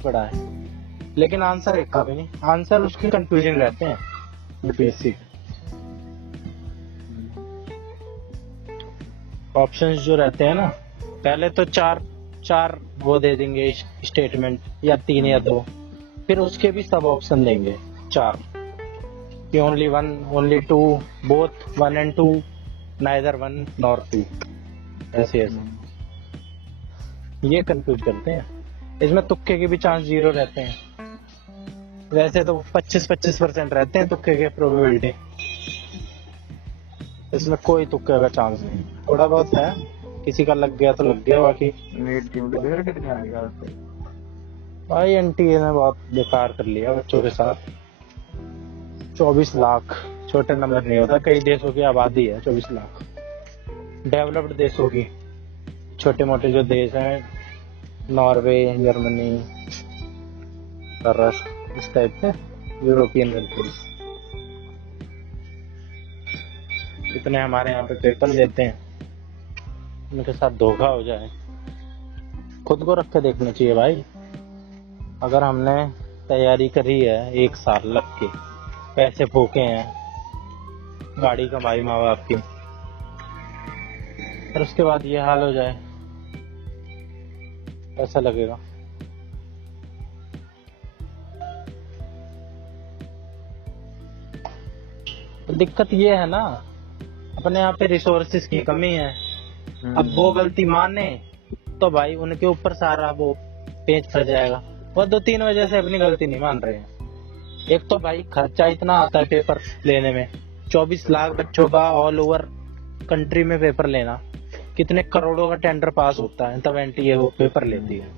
पढ़ा है, लेकिन आंसर एक का भी नहीं। आंसर उसके कंफ्यूजन रहते हैं बेसिक। ऑप्शंस जो रहते हैं ना, पहले तो चार चार वो दे देंगे स्टेटमेंट, या 3 या 2, फिर उसके भी सब ऑप्शन देंगे 4, कि only 1, only 2, both 1 and 2, neither 1 nor 2, ऐसे ऐसे ये कंफ्यूज करते हैं। इसमें तुक्के के भी चांस 0 रहते हैं। वैसे तो 25% रहते हैं तुक्के के प्रोबेबिलिटी, इसमें कोई तुक्के का चांस नहीं। थोड़ा बहुत है, किसी का लग गया तो लग गया, बाकी नीट की रिजल्ट कितने आ गया आपके? भाई एनटीए ने बहुत बेकार कर लिया बच्चों के साथ। 24 लाख छोटे नंबर नहीं होता। कई देशों की आबादी है 24 लाख, डेवलप्ड देशों की। छोटे मोटे जो देश हैं, नॉर्वे, जर्मनी, रश, इस टाइप के यूरोपियन कंट्रीज, इतने हमारे यहाँ पे पेपर देते हैं, उनके साथ धोखा हो जाए। खुद को रख के देखना चाहिए भाई। अगर हमने तैयारी करी है 1 साल लग के, पैसे फूके हैं, गाड़ी कमाई माँ बाप की, और उसके बाद ये हाल हो जाए, ऐसा लगेगा। तो दिक्कत ये है ना, अपने यहाँ पे रिसोर्सेज की कमी है। अब वो गलती माने तो भाई उनके ऊपर सारा वो पेच फंस जाएगा। वो 2-3 वजह से अपनी गलती नहीं मान रहे हैं। एक तो भाई खर्चा इतना आता है पेपर लेने में, 24 लाख बच्चों का ऑल ओवर कंट्री में पेपर लेना, कितने करोड़ों का टेंडर पास होता है तब एनटीए वो पेपर लेती है।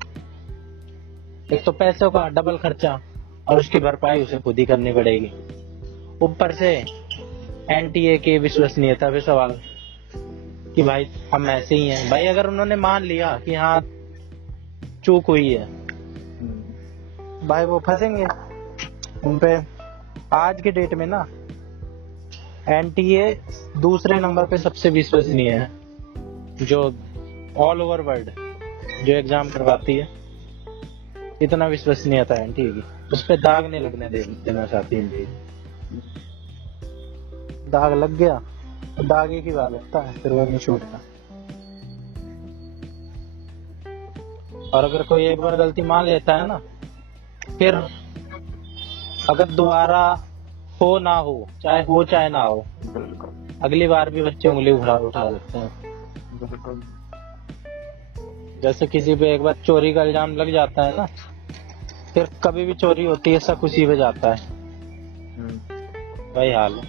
एक तो पैसों का डबल खर्चा, और उसकी भरपाई उसे खुद ही करनी पड़ेगी। ऊपर से एनटीए की विश्वसनीयता पे सवाल कि भाई हम ऐसे ही हैं। भाई अगर उन्होंने मान लिया कि हाँ चूक हुई है, भाई वो फंसेंगे उनपे। आज के डेट में ना एनटीए दूसरे नंबर पे सबसे विश्वसनीय है, जो ऑल ओवर वर्ल्ड जो एग्जाम करवाती है, इतना विश्वसनीयता है एनटीए की। उस पे दाग नहीं लगने देना चाहती एनटीए। दाग लग गया तो दाग एक ही बार लगता है, फिर वो नहीं छूटता। और अगर कोई एक बार गलती मान लेता है ना, फिर अगर दोबारा हो ना हो, चाहे ना हो, अगली बार भी बच्चे उंगली उठा सकते हैं। जैसे किसी पे एक बार चोरी का इल्जाम लग जाता है ना, फिर कभी भी चोरी होती है शक उसी पे जाता है। वही हाल है,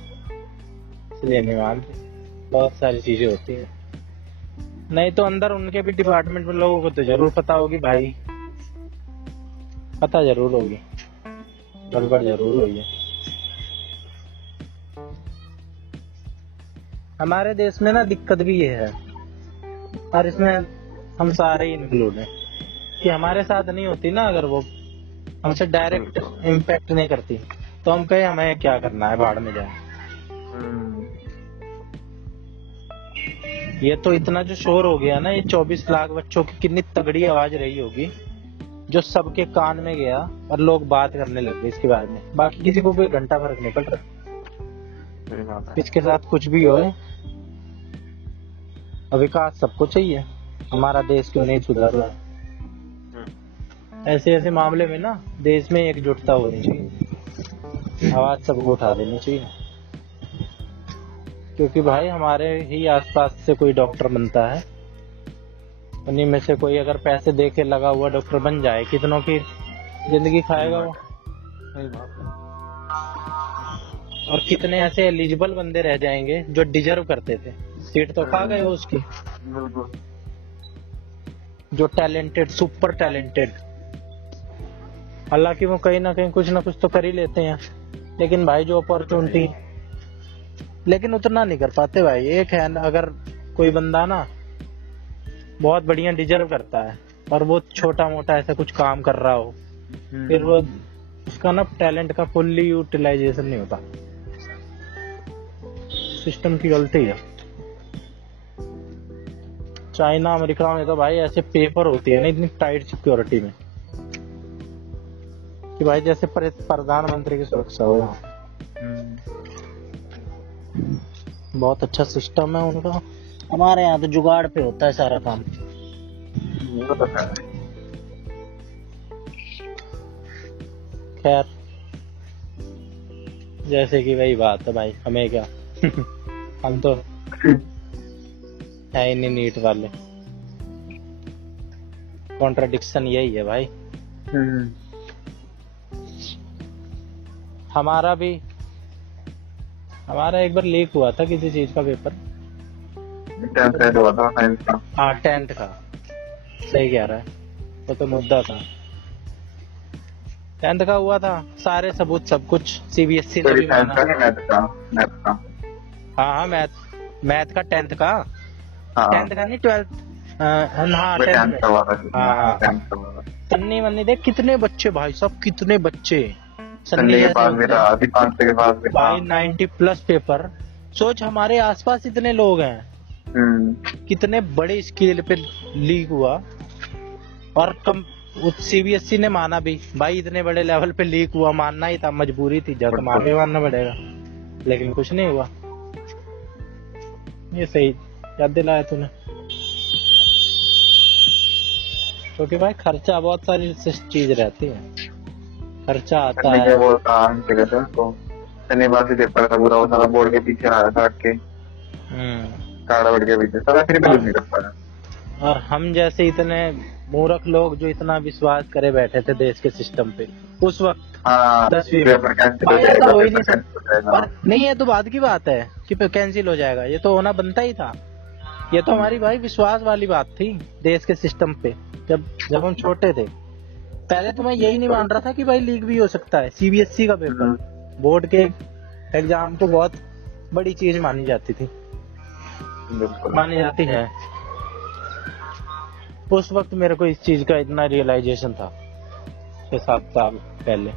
इसलिए नहीं मानते। बहुत सारी चीजें होती है। नहीं तो अंदर उनके भी डिपार्टमेंट में लोगों को तो जरूर पता होगी भाई, पता जरूर होगी, गड़बड़ जरूर हुई है। हमारे देश में ना दिक्कत भी ये है, और इसमें हम सारे ही इंक्लूड हैं, कि हमारे साथ नहीं होती ना, अगर वो हमसे डायरेक्ट इम्पैक्ट नहीं करती, तो हम कहे हमें क्या करना है, भाड़ में जाए। ये तो इतना जो शोर हो गया ना, ये 24 लाख बच्चों की कितनी तगड़ी आवाज रही होगी, जो सबके कान में गया और लोग बात करने लगे इसके बारे में। बाकी किसी को कोई घंटा फर्क नहीं पड़ रहा। इसके साथ कुछ भी हो, विकास सबको चाहिए, हमारा देश क्यों नहीं सुधर रहा। ऐसे ऐसे मामले में ना देश में एकजुटता होनी चाहिए, आवाज सबको उठा देनी चाहिए। क्योंकि भाई हमारे ही आसपास से कोई डॉक्टर बनता है, उन्हीं में से कोई अगर पैसे दे के लगा हुआ डॉक्टर बन जाए, कितनों की जिंदगी खाएगा वो। और कितने ऐसे एलिजिबल बंदे रह जाएंगे जो डिजर्व करते थे, सीट तो खा गए वो उसकी, जो टैलेंटेड, सुपर टैलेंटेड। हालांकि वो कहीं ना कहीं कुछ ना कुछ तो कर ही लेते हैं, लेकिन भाई जो अपॉर्चुनिटी, लेकिन उतना नहीं कर पाते भाई। एक है ना, अगर कोई बंदा ना बहुत बढ़िया डिजर्व करता है और वो छोटा मोटा ऐसा कुछ काम कर रहा हो, फिर वो उसका ना टैलेंट का फुल्ली यूटिलाइजेशन नहीं होता। सिस्टम की गलती है। चाइना अमेरिका में तो भाई ऐसे पेपर होती है ना, इतनी टाइट सिक्योरिटी में, कि भाई जैसे प्रधानमंत्री की सुरक्षा हो। बहुत अच्छा सिस्टम है उनका। हमारे यहाँ तो जुगाड़ पे होता है सारा काम। वो तो है। खैर जैसे कि वही बात है भाई, हमें क्या हम तो है ही नहीं नीट वाले। कॉन्ट्राडिक्शन यही है भाई। हमारा एक बार लीक हुआ था किसी चीज का पेपर। 10th हुआ था साइंस का। हाँ 10th का, सही कह रहा है, वो तो मुद्दा था। 10th का हुआ था, सारे सबूत सब कुछ सीबीएसई ने भी साइंस माना। का मैथ का। हाँ मैथ का 10th का। हाँ 10th का नहीं 12th। हाँ 10th का हुआ था। हाँ 10th का हुआ था। सन्नी वन्नी देख कितने बच्चे भाई साहब, कितने बच्चे। सन्नी के जैसे पास भी होते था, हैं। दीपांश के पास भी था। भाई 90+ पेपर। सोच हमारे आसपास इतने लोग हैं, कितने बड़े स्केल पे लीक हुआ। और सीबीएसई ने माना भी, भाई इतने बड़े लेवल पे लीक हुआ, मानना ही था, मजबूरी थी, जब माफी मानना पड़ेगा। लेकिन कुछ नहीं हुआ। ये सही याद दिलाया तूने, क्योंकि भाई खर्चा बहुत सारी चीज रहती है, खर्चा आता सन्नी के है। वो था, क्या कहते हैं उसको, सन्नी पास ही पेपर था पूरा, वो सारा बोर्ड के पीछे आया था हट के, काड़ा बोर्ड के पीछे सारा, फिर भी कुछ नहीं कर पाया। और हम जैसे इतने मूर्ख लोग जो इतना विश्वास करे बैठे थे देश के सिस्टम पे उस वक्त। हाँ 10वीं में पेपर कैंसिल हो भाई ऐसा हो ही नहीं जाएगा, सकता। और नहीं, ये तो बाद की बात है कि कैंसिल हो जाएगा, ये तो होना बनता ही था। ये तो हमारी भाई विश्वास वाली बात थी देश के सिस्टम पे। जब हम छोटे थे, पहले तो मैं यही नहीं मान रहा था कि भाई लीक भी हो सकता है। सीबीएसई का पेपर, बोर्ड के एग्जाम तो बहुत बड़ी चीज मानी जाती थी, मानी जाती है। उस वक्त मेरे को इस चीज का इतना रियलाइजेशन था 6-7 साल पहले।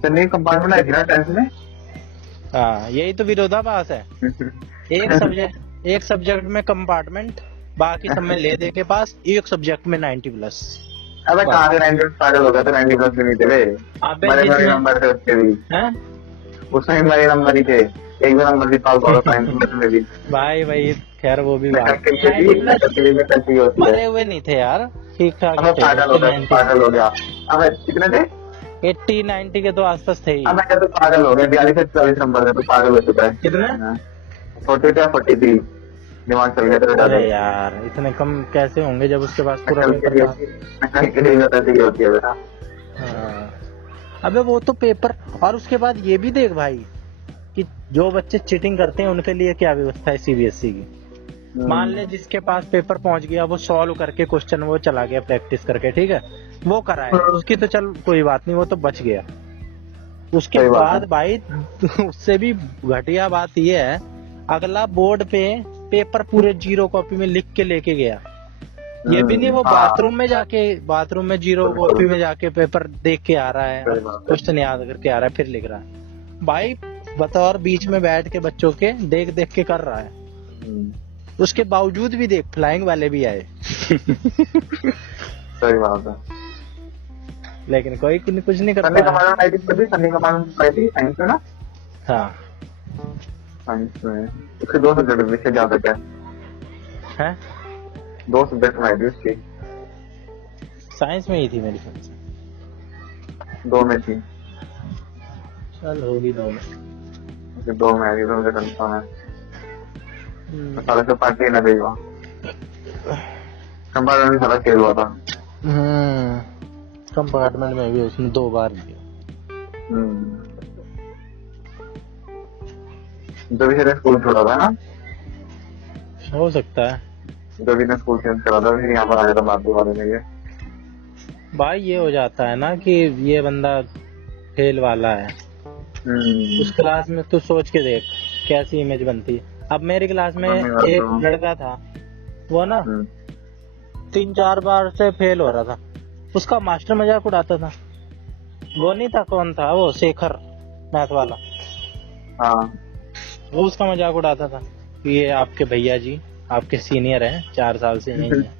सन्नी कंपार्टमेंट आई थी ना 10th में। हाँ यही तो विरोधाभास है। एक सब्जेक्ट में कंपार्टमेंट, बाकी सब में ले दे के पास, एक सब्जेक्ट में 90+। अबे कहाँ से 90 पागल हो गया था, 90+ भी नहीं थे वे, मरे नंबर थे उसके भी, उसमें मरे नंबर ही थे, एक दो नंबर की पास होगा साइंस में भी। भाई खैर वो भी बात, होती मरे है। हुए नहीं थे यार, ठीक ठाक अबे पागल हो गया। अबे कितने थे? 80-90 के तो आसपास थे ही। अब मैं तो पागल हो गया, 42 से 44 नंबर है तो पागल हो चुका है। कितने? 42 या 43 दिमाग चल गया था। अरे यार इतने कम कैसे होंगे जब उसके पास पूरा पेपर था। होती है बेटा। हाँ। अबे वो तो पेपर, और उसके बाद ये भी देख भाई कि जो बच्चे चीटिंग करते हैं उनके लिए क्या व्यवस्था है सीबीएसई की। मान ले जिसके पास पेपर पहुंच गया, वो सॉल्व करके क्वेश्चन वो चला गया प्रैक्टिस करके, ठीक है, वो कराए, उसकी तो चल कोई बात नहीं, वो तो बच गया। उसके बाद भाई उससे भी घटिया बात ये है, अगला बोर्ड पे पेपर पूरे 0 कॉपी में लिख के लेके गया। ये भी नहीं वो बाथरूम में 0 कॉपी में जाके पेपर देख के आ रहा है, क्वेश्चन याद करके आ रहा है, फिर लिख रहा है। भाई बतौर बीच में बैठ के बच्चों के देख देख के कर रहा है। उसके बावजूद भी देख फ्लाइंग वाले भी आए। सही बात है। लेकिन कोई कुछ नहीं कर सन्नी का पाया। सन्नी का साइंस में ना। हाँ साइंस में उसके 2 सब्जेक्ट विषय ज्यादा क्या है, 2 सब्जेक्ट में आई थी उसकी, साइंस में ही थी मेरी ख्याल से। 2 में थी, चल होगी 2 में। 2 में आई थी, 2 में कंफर्म है। साले से पार्टी ना देगा, कंपार्टमेंट में सारा खेल हुआ था। कंपार्टमेंट में भी उसने 2 बार दिया। जब इसे स्कूल छोड़ा था ना, हो सकता है जब इन्हें स्कूल चेंज करा था, फिर यहाँ पर आया था माधु वाले में। ये भाई ये हो जाता है ना कि ये बंदा फेल वाला है। उस क्लास में तू सोच के देख कैसी इमेज बनती है। अब मेरी क्लास में एक लड़का था, वो ना 3-4 बार से फेल हो रहा था, उसका मास्टर मजाक उड़ाता था। वो नहीं था, कौन था वो, शेखर मैथ वाला। हाँ वो उसका मजाक उड़ाता था कि ये आपके भैया जी आपके सीनियर हैं, 4 साल से यही हैं,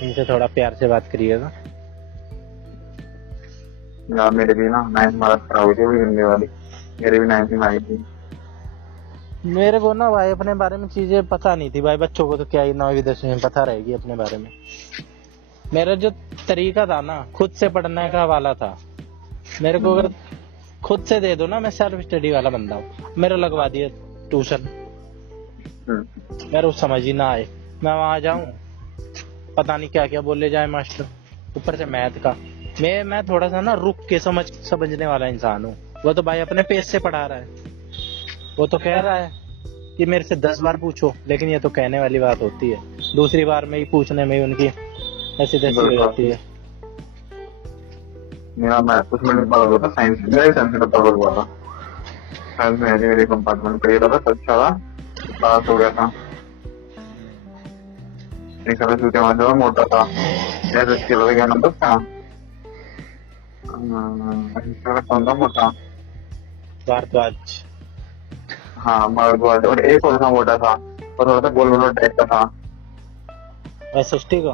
इनसे थोड़ा प्यार से बात करिएगा। यार मेरे भी ना 9th में हालत खराब हुई थी, वही हिंदी वाली, मेरे भी 9th में आई थी। मेरे को ना भाई अपने बारे में चीजें पता नहीं थी भाई, बच्चों को तो क्या ही 9वीं 10वीं में पता रहेगी अपने बारे में। मेरा जो तरीका था ना खुद से पढ़ने का वाला था। मेरे को अगर खुद से दे दो ना, मैं सेल्फ स्टडी वाला बंदा हूँ। मेरा लगवा दिया ट्यूशन, मेरे को समझ ही ना आए, मैं वहां जाऊं पता नहीं क्या क्या बोले जाए मास्टर, ऊपर से मैथ का। मैं थोड़ा सा ना रुक के समझने वाला इंसान हूँ। वो तो भाई अपने पेज से पढ़ा रहा है, वो तो कह रहा है कि मेरे से 10 बार पूछो, लेकिन ये तो कहने वाली बात होती है, दूसरी बार में ही पूछने में ही उनकी ऐसी तैसी हो जाती है। मेरा मैथ कुछ मिनट बाद हुआ था, साइंस मेरा साइंस का पेपर हुआ था। साइंस में मेरे कंपार्टमेंट का ये था, अच्छा था, पास हो गया था। एक समय सूते वहां मोटा था, जैसे स्किल हो गया ना तो था कौन था मोटा, भारद्वाज। हाँ भारद्वाज। और एक और था मोटा था, और थोड़ा सा गोल गोल टाइप का था। एसएसटी को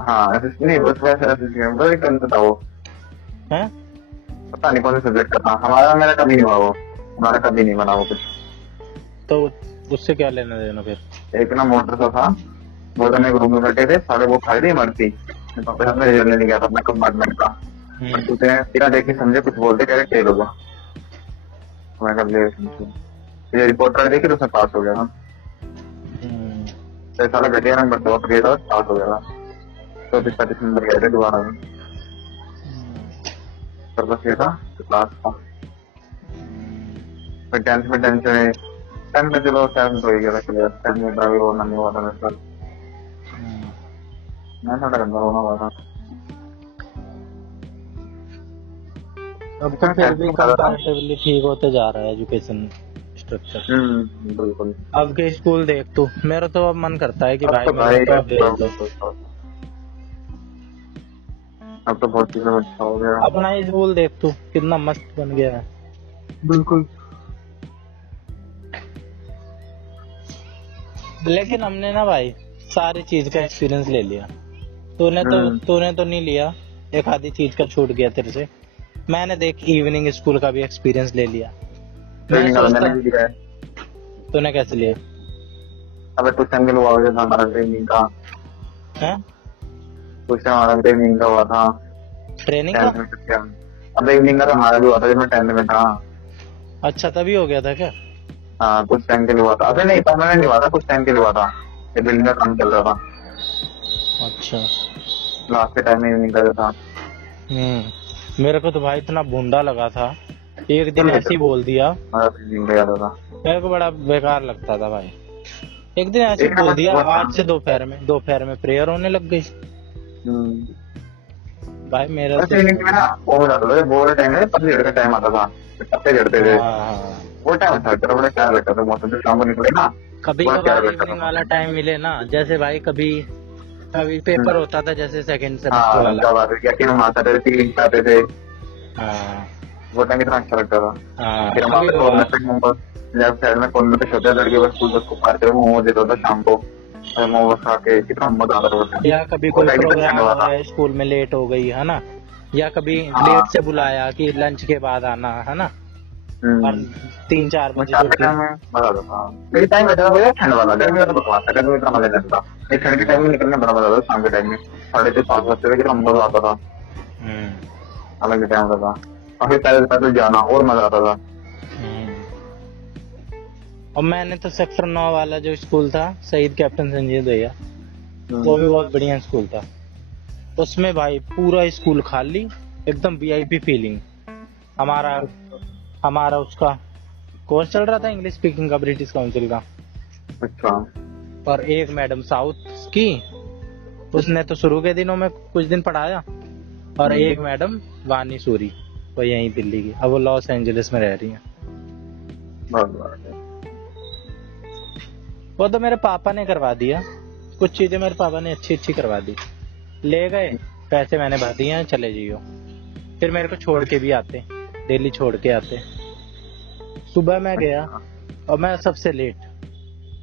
हाँ नहीं बस वैसे मतलब एक अंत था वो है, पता नहीं कौन से सब्जेक्ट का था। हमारा मेरा कभी नहीं हुआ वो, हमारा कभी नहीं बना वो कुछ। तो उससे क्या लेना देना फिर। एक ना मोटर सा था, वो तो एक रूम में बैठे थे सारे, वो खाई थी मरती, पापा साथ में रिजल्ट लेने गया था अपने कंपार्टमेंट का। तेरा देख के समझे कुछ बोलते कह रहे फेल होगा, मैं कब ले रिपोर्ट कर देखी तो उसमें पास हो गया था। तो सारा घटिया नंबर था, पास हो गया था। तो 35 नंबर गए थे दोबारा में, पर बस ये था क्लास था। फिर 10th में चलो 7th हो ही गया था क्लियर। 10th में ड्राइवर होना नहीं हुआ था मेरे साथ, मैं थोड़ा गंदा होना हुआ था। अब तो फिर भी कंपैरेटिवली ठीक होते जा रहा है एजुकेशन स्ट्रक्चर। बिल्कुल। अब के स्कूल देख तू, मेरा तो अब मन करता है कि भाई अब तो बहुत चीजें अच्छा हो गया। अपना स्कूल देख तू कितना मस्त बन गया है। बिल्कुल। लेकिन हमने ना भाई सारी चीज का एक्सपीरियंस ले लिया। तूने तो नहीं लिया, एक आधी चीज का छूट गया तेरे से। मैंने देख इवनिंग स्कूल का भी एक्सपीरियंस ले लिया। तूने कैसे लिया? अबे कुछ टाइम के लिए हुआ था हमारा ट्रेनिंग का, कुछ टाइम हमारा ट्रेनिंग का हुआ था। ट्रेनिंग का? अब इवनिंग का तो हमारा भी हुआ था जब मैं 10th में था। अच्छा तभी हो गया था क्या? हाँ कुछ टाइम के लिए हुआ था, अबे नहीं परमानेंट नहीं हुआ था, कुछ टाइम के लिए हुआ था, ये बिल्डिंग का काम चल रहा था। अच्छा लास्ट के टाइम में इवनिंग का था। मेरे को तो भाई इतना भूंडा लगा था, एक दिन ऐसे ही बोल दिया, मेरे को बड़ा बेकार लगता था भाई। एक दिन ऐसे बोल दिया, आज से दोपहर में प्रेयर होने लग गई भाई। मेरा वो टाइम है पतझड़ का टाइम आता था, पत्ते झड़ते थे, वो टाइम था तेरा बड़ा ख्याल रखता था मौसम से शाम को निकले ना। कभी कभार इवनिंग वाला टाइम मिले ना, जैसे भाई कभी पेपर होता था जैसे सेकंड सेमेस्टर वाला, थे वो टाइम कितना अच्छा लगता था। फिर हम लेफ्ट साइड में कॉर्नर पे छोटे लड़के बस स्कूल बस को पार कर मोमोज देता था शाम को, मोमोज खा के कितना मजा आता था। या कभी कोई प्रोग्राम हो रहा है स्कूल में लेट हो गई है ना, या कभी लेट से बुलाया कि लंच के बाद आना है ना, और 3-4 बजे मजा आता था। टाइम ठंड वाला, गर्मी वाला बकवास था, गर्मी इतना मजा नहीं आता। ठंड के टाइम में निकलने बड़ा मजा आता था, शाम के टाइम में 5:30 बजे कितना मजा आता था, अलग टाइम होता था। और फिर पैदल जाना और मजा आता था। और मैंने तो सेक्टर 9 वाला जो स्कूल था, शहीद कैप्टन संजीव भैया, वो भी बहुत बढ़िया स्कूल था। उसमें भाई पूरा स्कूल खाली, एकदम वीआईपी फीलिंग। हमारा उसका कोर्स चल रहा था इंग्लिश स्पीकिंग का, ब्रिटिश काउंसिल का। अच्छा। और एक मैडम साउथ की, उसने तो शुरू के दिनों में कुछ दिन पढ़ाया, और एक मैडम वानी सूरी, वो यहीं दिल्ली की, अब वो लॉस एंजलिस में रह रही है। वो तो मेरे पापा ने करवा दिया, कुछ चीजें मेरे पापा ने अच्छी करवा दी, ले गए पैसे मैंने भर दिए, चले जाइयो। फिर मेरे को छोड़ के भी आते, डेली छोड़ के आते। सुबह मैं गया और मैं सबसे लेट,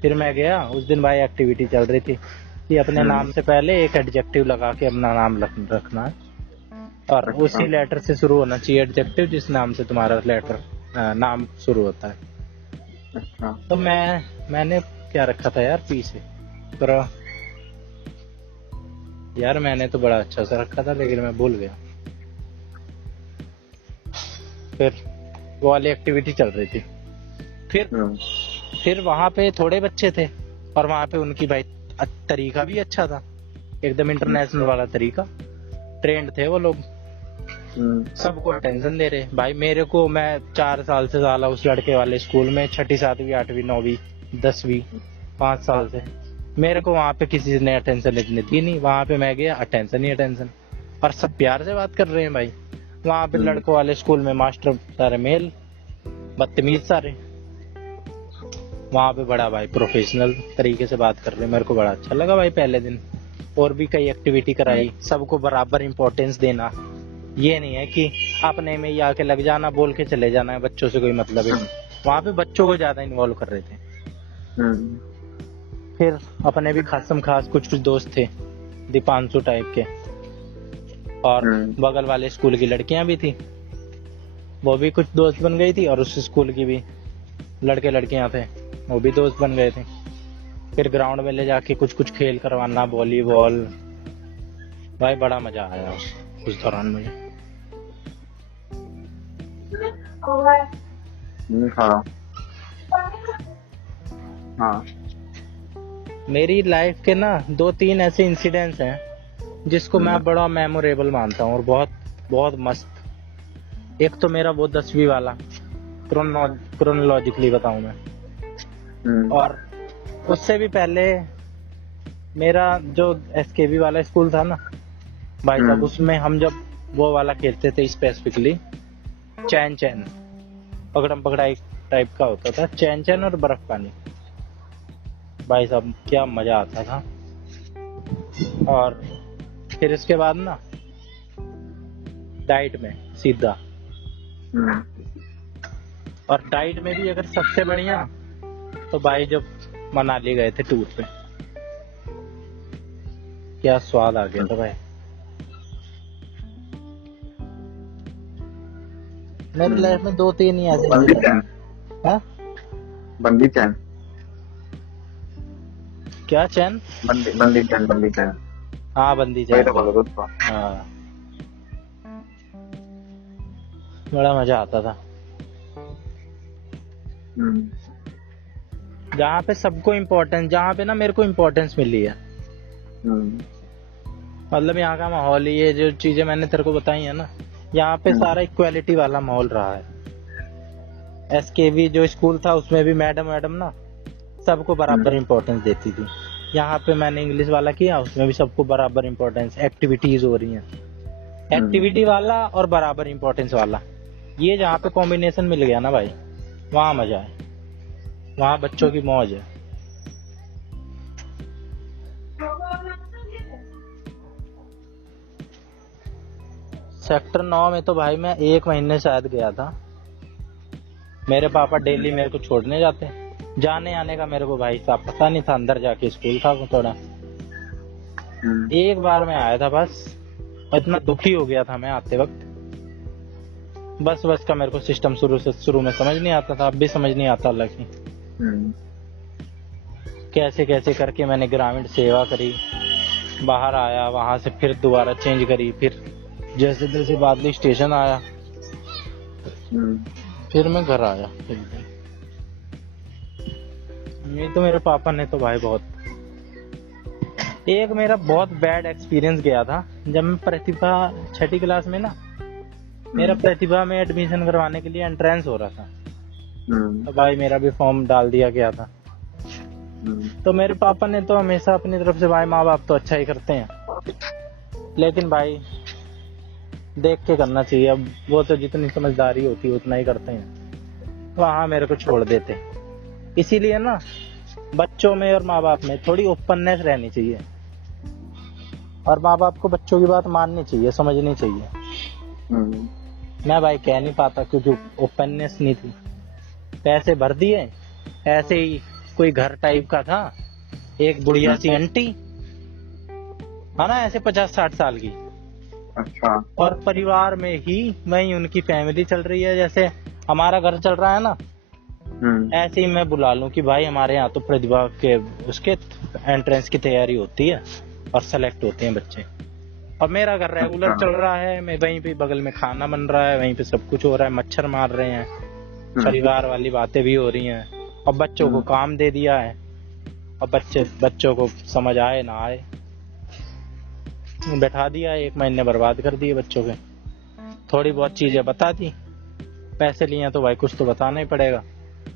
फिर मैं गया उस दिन भाई एक्टिविटी चल रही थी कि अपने नाम से पहले एक एडजेक्टिव लगा के अपना नाम रखना है। और उसी लेटर से शुरू होना चाहिए एडजेक्टिव जिस नाम से तुम्हारा लेटर नाम शुरू होता है। अच्छा। तो मैंने क्या रखा था यार पीछे, पर यार मैंने तो बड़ा अच्छा सा रखा था लेकिन मैं भूल गया। फिर वो वाली एक्टिविटी चल रही थी। फिर वहां पे थोड़े बच्चे थे और वहां पे उनकी भाई तरीका भी अच्छा था, एकदम इंटरनेशनल वाला तरीका, ट्रेंड थे वो लोग, सबको अटेंशन दे रहे। भाई मेरे को, मैं 4 साल से डाला उस लड़के वाले स्कूल में, 6ठी 7वीं 8वीं 9वीं 10वीं 5 साल से। मेरे को वहां पे किसी ने अटेंशन इतनी दी नहीं, वहां पे मैं गया अटेंशन ही अटेंशन, और सब प्यार से बात कर रहे हैं भाई। वहां पे लड़कों वाले स्कूल में मास्टर सारे मेल, बदतमीज सारे, वहां पे बड़ा भाई प्रोफेशनल तरीके से बात कर रहे हैं। मेरे को बड़ा अच्छा लगा भाई पहले दिन। और भी कई एक्टिविटी कराई, सबको बराबर इंपॉर्टेंस देना, ये नहीं है कि अपने में ही आके लग जाना, बोल के चले जाना है, बच्चों से कोई मतलब ही नहीं। वहां पे बच्चों को ज्यादा इन्वॉल्व कर रहे थे। फिर अपने भी खासम खास कुछ दोस्त थे दीपांशु टाइप के, और बगल वाले स्कूल की लड़कियां भी थी, वो भी कुछ दोस्त बन गई थी, और उस स्कूल की भी लड़के लड़कियां थे वो भी दोस्त बन गए थे। फिर ग्राउंड में ले जाके कुछ कुछ खेल करवाना, वॉलीबॉल, भाई बड़ा मजा आया उस दौरान मुझे। हाँ हाँ। मेरी लाइफ के ना 2-3 ऐसे इंसिडेंट्स हैं जिसको मैं बड़ा मेमोरेबल मानता हूँ और बहुत बहुत मस्त। एक तो मेरा वो 10वीं वाला, क्रोनोलॉजिकली बताऊं मैं, और उससे भी पहले मेरा जो एसकेबी वाला स्कूल था ना भाई साहब, उसमें हम जब वो वाला खेलते थे स्पेसिफिकली चैन पकड़म पकड़ाई टाइप का होता था, चैन और बर्फ पानी, भाई साहब क्या मजा आता था। और फिर इसके बाद ना डाइट में सीधा, और डाइट में भी अगर सबसे बढ़िया तो भाई जब मनाली गए थे टूर पे, क्या स्वाद आ गया था भाई। मेरी लाइफ में 2-3 ही ऐसे बंदी चैन, क्या चैन, बंदी चैन, हाँ बंदी चैन, तो हाँ बड़ा मजा आता था। जहाँ पे सबको इम्पोर्टेंस, जहाँ पे ना मेरे को इम्पोर्टेंस मिली है, मतलब यहाँ का माहौल, ये जो चीजें मैंने तेरे को बताई है ना, यहाँ पे सारा इक्वालिटी वाला माहौल रहा है। एसकेवी जो स्कूल था उसमें भी मैडम ना सबको बराबर इम्पोर्टेंस देती थी। यहाँ पे मैंने इंग्लिश वाला किया, उसमें भी सबको बराबर इम्पोर्टेंस, एक्टिविटीज हो रही हैं, एक्टिविटी वाला और बराबर इम्पोर्टेंस वाला, ये जहाँ पे कॉम्बिनेशन मिल गया ना भाई, वहाँ मजा है, वहाँ बच्चों की मौज है। सेक्टर 9 में तो भाई मैं 1 महीने शायद गया था। मेरे पापा डेली मेरे को छोड़ने जाते, जाने आने का मेरे को भाई साहब पता नहीं था, अंदर जाके स्कूल था थोड़ा। एक बार मैं आया था बस, इतना दुखी हो गया था मैं आते वक्त, बस का मेरे को सिस्टम शुरू में समझ नहीं आता था, अब भी समझ नहीं आता। हालांकि कैसे कैसे करके मैंने ग्रामीण सेवा करी, बाहर आया, वहां से फिर दोबारा चेंज करी, फिर जैसे जैसे बादली स्टेशन आया, फिर मैं घर आया। ये तो मेरे पापा ने तो भाई बहुत, एक मेरा बहुत बैड एक्सपीरियंस गया था जब मैं प्रतिभा 6ठी क्लास में ना, मेरा प्रतिभा में एडमिशन करवाने के लिए एंट्रेंस हो रहा था, तो भाई मेरा भी फॉर्म डाल दिया गया था। तो मेरे पापा ने तो हमेशा अपनी तरफ से, भाई माँ बाप तो अच्छा ही करते हैं, लेकिन भाई देख के करना चाहिए, अब वो तो जितनी समझदारी होती है उतना ही करते हैं, वहाँ मेरे को छोड़ देते। इसीलिए ना बच्चों में और माँ बाप में थोड़ी ओपननेस रहनी चाहिए, और माँ बाप को बच्चों की बात माननी चाहिए, समझनी चाहिए। मैं भाई कह नहीं पाता क्योंकि ओपननेस नहीं थी, पैसे भर दिए। ऐसे ही कोई घर टाइप का था, एक बुढ़िया सी आंटी है ना, ऐसे 50-60 साल की, अच्छा। और परिवार में ही वही उनकी फैमिली चल रही है, जैसे हमारा घर चल रहा है ना, ऐसे ही मैं बुला लूं कि भाई हमारे यहाँ तो प्रतिभा के उसके एंट्रेंस की तैयारी होती है और सेलेक्ट होते हैं बच्चे, और मेरा घर रेगुलर अच्छा। चल रहा है, मैं वहीं पे बगल में खाना बन रहा है, वहीं पे सब कुछ हो रहा है, मच्छर मार रहे हैं, परिवार वाली बातें भी हो रही हैं, और बच्चों को काम दे दिया है, और बच्चों को समझ आए ना आए बैठा दिया है, 1 महीने बर्बाद कर दिए बच्चों के। थोड़ी बहुत चीजें बता दी, पैसे लिए तो भाई कुछ तो बताना ही पड़ेगा।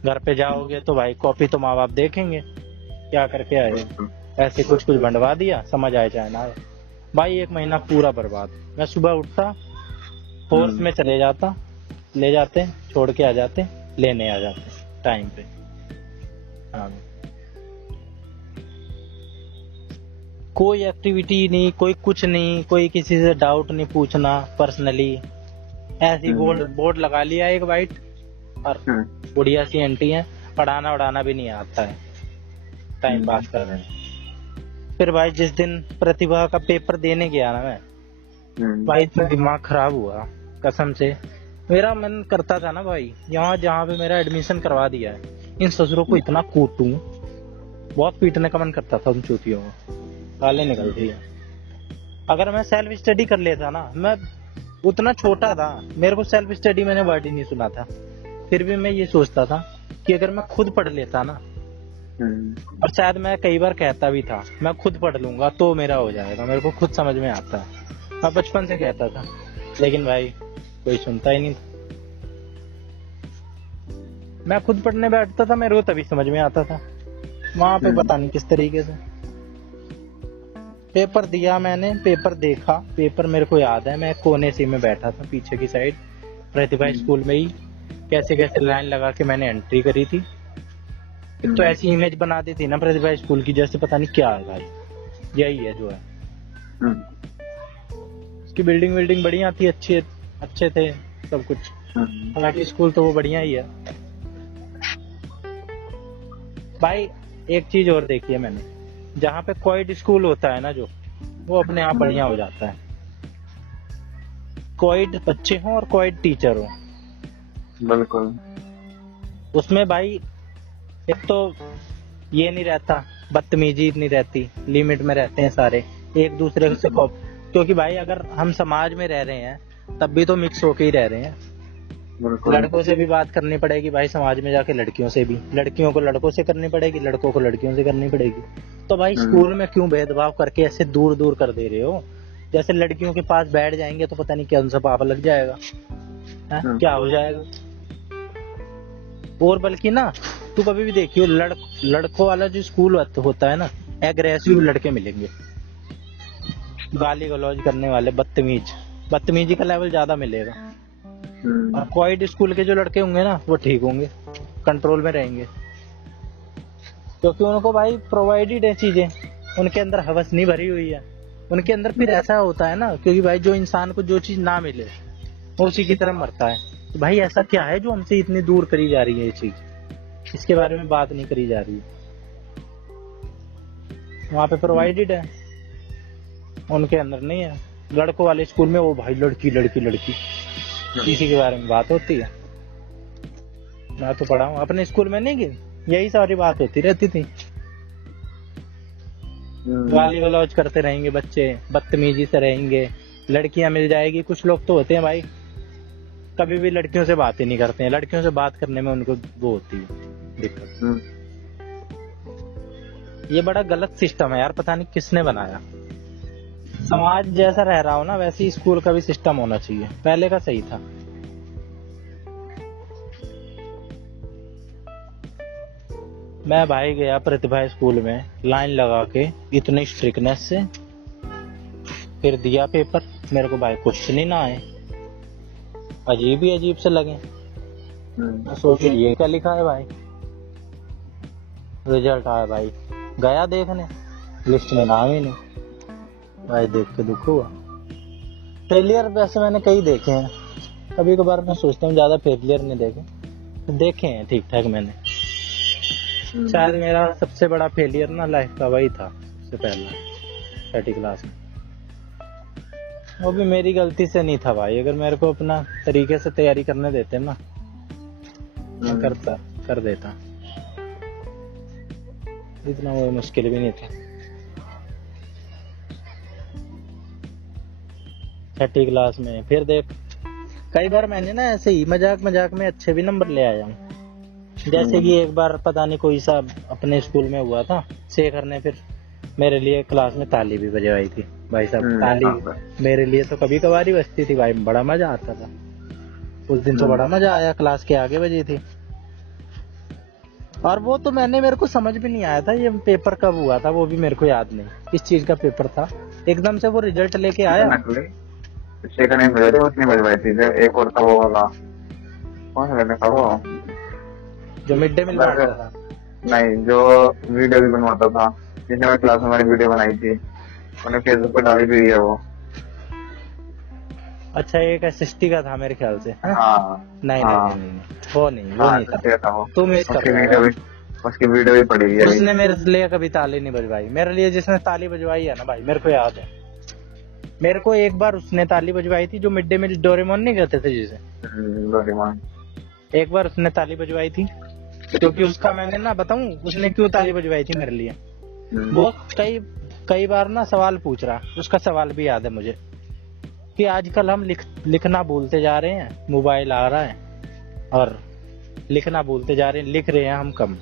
घर पे जाओगे तो भाई कॉपी तो माँ बाप देखेंगे क्या करके आए, ऐसे कुछ कुछ बंटवा दिया, समझ आए चाहे ना आए। भाई 1 महीना पूरा बर्बाद। मैं सुबह उठता, फोर्स में चले जाता, ले जाते, छोड़ के आ जाते, लेने आ जाते टाइम पे। हाँ, कोई एक्टिविटी नहीं, कोई कुछ नहीं, कोई किसी से डाउट नहीं पूछना पर्सनली, ऐसी बोर्ड लगा लिया एक वाइट, और बुढ़िया सी आंटी है, पढ़ाना वढ़ाना भी नहीं आता है, टाइम पास कर रहे हैं। फिर भाई जिस दिन प्रतिभा का पेपर देने गया ना मैं, भाई इतना दिमाग खराब हुआ कसम से। मेरा मन करता था ना भाई, यहाँ जहाँ पे मेरा एडमिशन करवा दिया है, इन ससुरों को इतना कूटूं, बहुत पीटने का मन करता था उन चूतियों को, गालें निकलती है। अगर मैं सेल्फ स्टडी कर लेता ना, मैं उतना छोटा था, मेरे को सेल्फ स्टडी मैंने वर्ड ही नहीं सुना था, फिर भी मैं ये सोचता था कि अगर मैं खुद पढ़ लेता ना, और शायद मैं कई बार कहता भी था मैं खुद पढ़ लूंगा तो मेरा हो जाएगा, मेरे को खुद समझ में आता है, मैं बचपन से कहता था, लेकिन भाई कोई सुनता ही नहीं था। मैं खुद पढ़ने बैठता था, मेरे को तभी समझ में आता था, वहां पे पता नहीं किस तरीके से। पेपर दिया मैंने, पेपर देखा, पेपर मेरे को याद है, मैं कोने से में बैठा था पीछे की साइड, प्रतिभा स्कूल में ही, कैसे कैसे लाइन लगा के मैंने एंट्री करी थी। एक तो ऐसी इमेज बना दी थी ना प्रतिभा स्कूल की, जैसे पता नहीं क्या है भाई, यही है जो है। उसकी बिल्डिंग बढ़िया थी, अच्छे थे सब कुछ, हालांकि स्कूल तो वो बढ़िया ही है। भाई एक चीज और देखी है मैंने, जहाँ पे क्वाइट स्कूल होता है ना जो, वो अपने आप बढ़िया हो जाता है, क्वाइट बच्चे हों और क्वाइट टीचर हो। बिल्कुल। उसमें भाई एक तो ये नहीं रहता, बदतमीजी नहीं रहती, लिमिट में रहते हैं सारे एक दूसरे से, क्योंकि भाई अगर हम समाज में रह रहे हैं तब भी तो मिक्स होके ही रह रहे हैं। लड़कों से भी बात करनी पड़ेगी भाई समाज में जाके, लड़कियों से भी, लड़कियों को लड़कों से करनी पड़ेगी, लड़कों को लड़कियों से करनी पड़ेगी। तो भाई स्कूल में क्यों भेदभाव करके ऐसे दूर दूर कर दे रहे हो, जैसे लड़कियों के पास बैठ जाएंगे तो पता नहीं क्या उनसे पापा लग जाएगा, क्या हो जाएगा। और बल्कि ना तू कभी भी देखियो, लड़कों वाला जो स्कूल होता है ना, एग्रेसिव लड़के मिलेंगे, गाली गलौज करने वाले, बदतमीजी का लेवल ज्यादा मिलेगा। और क्वाइट स्कूल के जो लड़के होंगे ना, वो ठीक होंगे, कंट्रोल में रहेंगे, क्योंकि उनको भाई प्रोवाइडेड है चीजें, उनके अंदर हवस नहीं भरी हुई है उनके अंदर। फिर ऐसा होता है ना, क्योंकि भाई जो इंसान को जो चीज ना मिले वो उसी की तरफ मरता है। तो भाई ऐसा क्या है जो हमसे इतनी दूर करी जा रही है, ये चीज, इसके बारे में बात नहीं करी जा रही है। वहाँ पे प्रोवाइडेड है, उनके अंदर नहीं है। लड़कों वाले स्कूल में वो भाई लड़की लड़की लड़की, इसी के बारे में बात होती है। मैं तो पढ़ा हूँ अपने स्कूल में, नहीं कि यही सारी बात होती रहती थी, गाली गलौज करते रहेंगे बच्चे, बदतमीजी से रहेंगे, लड़कियां मिल जाएगी। कुछ लोग तो होते हैं भाई कभी भी लड़कियों से बात ही नहीं करते हैं, लड़कियों से बात करने में उनको वो होती है दिक्कत। ये बड़ा गलत सिस्टम है यार, पता नहीं किसने बनाया। समाज जैसा रह रहा हो ना, वैसे ही स्कूल का भी सिस्टम होना चाहिए, पहले का सही था। मैं भाई गया प्रतिभा स्कूल में लाइन लगा के, इतनी स्ट्रिक्टनेस से, फिर दिया पेपर, मेरे को भाई क्वेश्चन ही ना आए, अजीब ही अजीब से लगे। मैं सोचू ये क्या लिखा है भाई, रिजल्ट आया भाई, गया देखने, लिस्ट में नाम ही नहीं भाई, देख के दुख हुआ। फेलियर वैसे मैंने कई देखे हैं, कभी कभार मैं सोचता हूँ ज्यादा फेलियर नहीं देखे हैं ठीक ठाक मैंने। शायद मेरा सबसे बड़ा फेलियर ना लाइफ का वही था, सबसे पहला 6ठी क्लास में। वो भी मेरी गलती से नहीं था भाई, अगर मेरे को अपना तरीके से तैयारी करने देते ना मैं कर देता, इतना वो मुश्किल भी नहीं था। 6ठी क्लास में फिर देख, कई बार मैंने ना ऐसे ही मजाक मजाक में अच्छे भी नंबर ले आया हूँ। जैसे कि एक बार पता नहीं कोई सा अपने स्कूल में हुआ था, शेखर ने फिर मेरे लिए क्लास में ताली भी बजवाई थी भाई साहब। ताली मेरे लिए तो कभी कभार ही बजती थी भाई, बड़ा मजा आता था उस दिन तो, बड़ा मजा आया। क्लास के आगे बजी थी, और वो तो मेरे को समझ भी नहीं आया था ये पेपर कब हुआ था, वो भी मेरे को याद नहीं किस चीज का पेपर था। एकदम से वो रिजल्ट लेके आया। शेखर ने बजवाई थी, उसने बजवाई थी। एक और था वो वाला, कौन सा था वो, जो मिड डे मील बांटता था? नहीं, जो वीडियो भी बनवाता था, जिसने मेरी क्लास में हमारी वीडियो बनाई थी, उन्हें फेसबुक पर डाली भी है वो। अच्छा, एक एसएसटी का था मेरे ख्याल से। हाँ नहीं, वो नहीं था। तुम मिस कर रहे हो। उसकी वीडियो भी पड़ी है। उसने मेरे लिए कभी ताली नहीं बजवाई, मेरे लिए जिसने ताली बजवाई है ना भाई, मेरे को याद है। मेरे को एक बार उसने ताली बजवाई थी जो मिड डे मील डोरेमोन नहीं कहते थे जिसे, डोरेमोन। एक बार उसने ताली बजवाई थी, क्योंकि उसका मैंने ना बताऊं उसने क्यों ताली बजवाई थी मेरे लिए। वो कई बार ना सवाल पूछ रहा, उसका सवाल भी याद है मुझे, कि आजकल हम लिखना भूलते जा रहे हैं, मोबाइल आ रहा है और लिखना भूलते जा रहे हैं, लिख रहे हैं हम कम।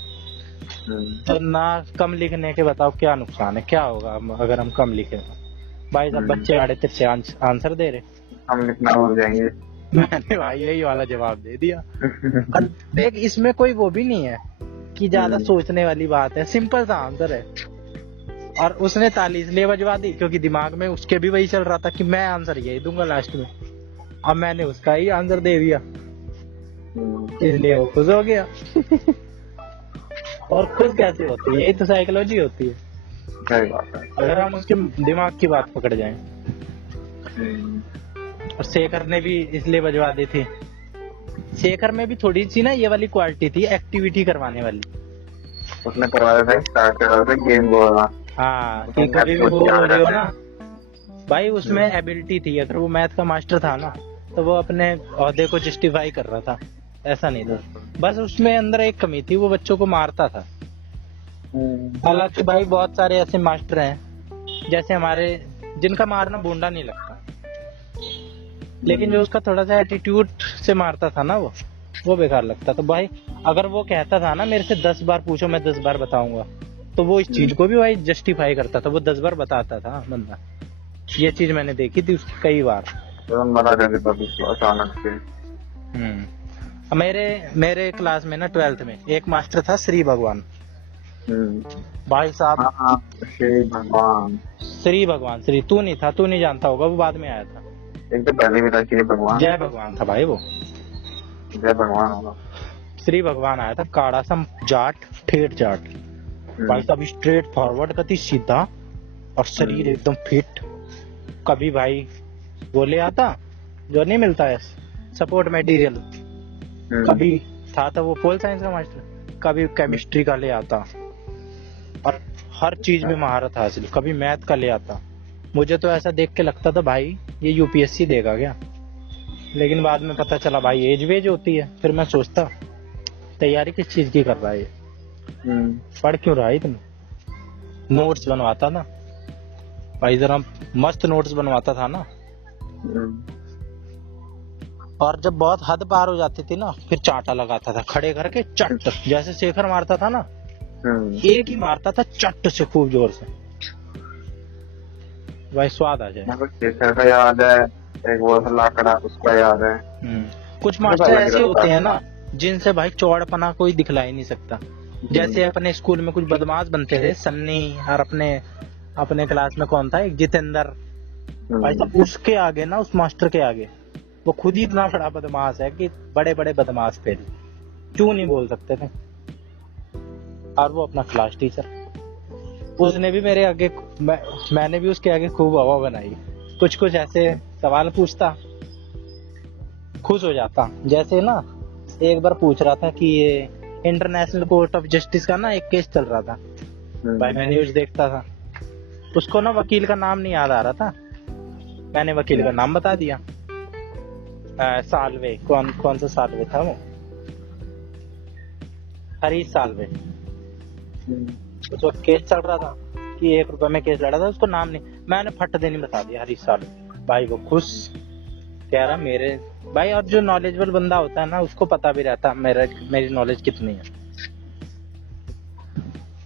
तो ना कम लिखने के बताओ क्या नुकसान है, क्या होगा अगर हम कम लिखें? भाई साहब बच्चे आड़े तेरे से आंसर दे रहे, हम लिखना भूल जाएंगे। मैंने भाई यही वाला जवाब दे दिया। और देख, इसमें कोई वो भी नहीं है कि ज्यादा सोचने वाली बात है, सिंपल सा आंसर है। और उसने ताली इसलिए बजवा दी क्योंकि दिमाग में उसके भी वही चल रहा था कि मैं आंसर यही दूंगा लास्ट में। अब मैंने उसका ही आंसर दे दिया, इसलिए वो खुश हो गया। और खुश कैसे होती है? यही तो साइकोलॉजी होती है, अगर हम उसके दिमाग की बात पकड़ जाएं। और शेखर ने भी इसलिए बजवा दी थी। शेखर में भी थोड़ी सी ना ये वाली क्वालिटी थी, एक्टिविटी करवाने वाली। उसने करवाया था स्टार्ट करा था गेम वाला। हाँ, कि कभी भी बोर हो रहे हो ना भाई, उसमें एबिलिटी थी। अगर वो मैथ का मास्टर था ना तो वो अपने ओहदे को जस्टिफाई कर रहा था, ऐसा नहीं था। बस उसमें अंदर एक कमी थी, वो बच्चों को मारता था। हालांकि भाई बहुत सारे ऐसे मास्टर हैं जैसे हमारे, जिनका मारना बूंदा नहीं लगता, लेकिन जो उसका थोड़ा सा एटीट्यूड से मारता था ना वो बेकार लगता। तो भाई अगर वो कहता था ना मेरे से 10 बार पूछो मैं 10 बार बताऊंगा, तो वो इस चीज को भी भाई जस्टिफाई करता था, वो 10 बार बताता था बंदा। ये चीज मैंने देखी थी उसकी कई बार। अचानक से मेरे क्लास में ना 12th में एक मास्टर था श्री भगवान। भाई साहब श्री भगवान, श्री तू नहीं था, तू नहीं जानता होगा, वो बाद में आया था। एक तो पहले भी था श्री भगवान, जय भगवान था भाई वो, जय भगवान होगा। श्री भगवान आया था, काड़ा सा जाट, ठेठ जाट भाई साहब, स्ट्रेट फॉरवर्ड कति सीधा, और शरीर एकदम फिट। कभी भाई वो ले आता जो नहीं मिलता है सपोर्ट मटेरियल, कभी था तो वो पोल साइंस का मास्टर, कभी केमिस्ट्री का ले आता, और हर चीज में महारत हासिल, कभी मैथ का ले आता। मुझे तो ऐसा देख के लगता था भाई ये यूपीएससी देगा क्या, लेकिन बाद में पता चला भाई एज वेज होती है। फिर मैं सोचता तैयारी किस चीज की कर रहा है ये, पढ़ क्यों रहा है इतना। नोट्स बनवाता ना भाई, जरा मस्त नोट्स बनवाता था ना। और जब बहुत हद पार हो जाती थी ना, फिर चांटा लगाता था खड़े करके, चट, जैसे शेखर मारता था ना, एक ही मारता था चट से, खूब जोर से, भाई स्वाद आ जाए। शेखर का याद है, एक वो लाकड़ा उसका याद है। कुछ मास्टर ऐसे होते हैं ना जिनसे भाई चौड़पना कोई दिखला ही नहीं सकता। जैसे अपने स्कूल में कुछ बदमाश बनते थे, सन्नी, और अपने क्लास में कौन था, एक जितेंद्र भाई साहब, उसके आगे ना, उस मास्टर के आगे वो खुद ही इतना बड़ा बदमाश है कि बड़े बड़े बदमाश थे, क्यों नहीं बोल सकते थे। और वो अपना क्लास टीचर, उसने भी मेरे आगे, मैंने भी उसके आगे खूब हवा बनाई। कुछ ऐसे सवाल पूछता, खुश हो जाता। जैसे ना एक बार पूछ रहा था कि ये इंटरनेशनल कोर्ट ऑफ जस्टिस का ना एक केस चल रहा था भाई, मैं न्यूज देखता था, उसको ना वकील का नाम नहीं याद आ रहा था, मैंने वकील का नाम बता दिया, सालवे, कौन सा सालवे था वो, हरीश सालवे। उस वक्त केस चल रहा था कि 1 रुपए में केस लड़ा था, उसको नाम नहीं, मैंने फट देनी बता दिया हरीश सालवे। भाई वो खुश, कह रहा मेरे भाई, और जो नॉलेजेबल बंदा होता है ना उसको पता भी रहता मेरी नॉलेज कितनी है।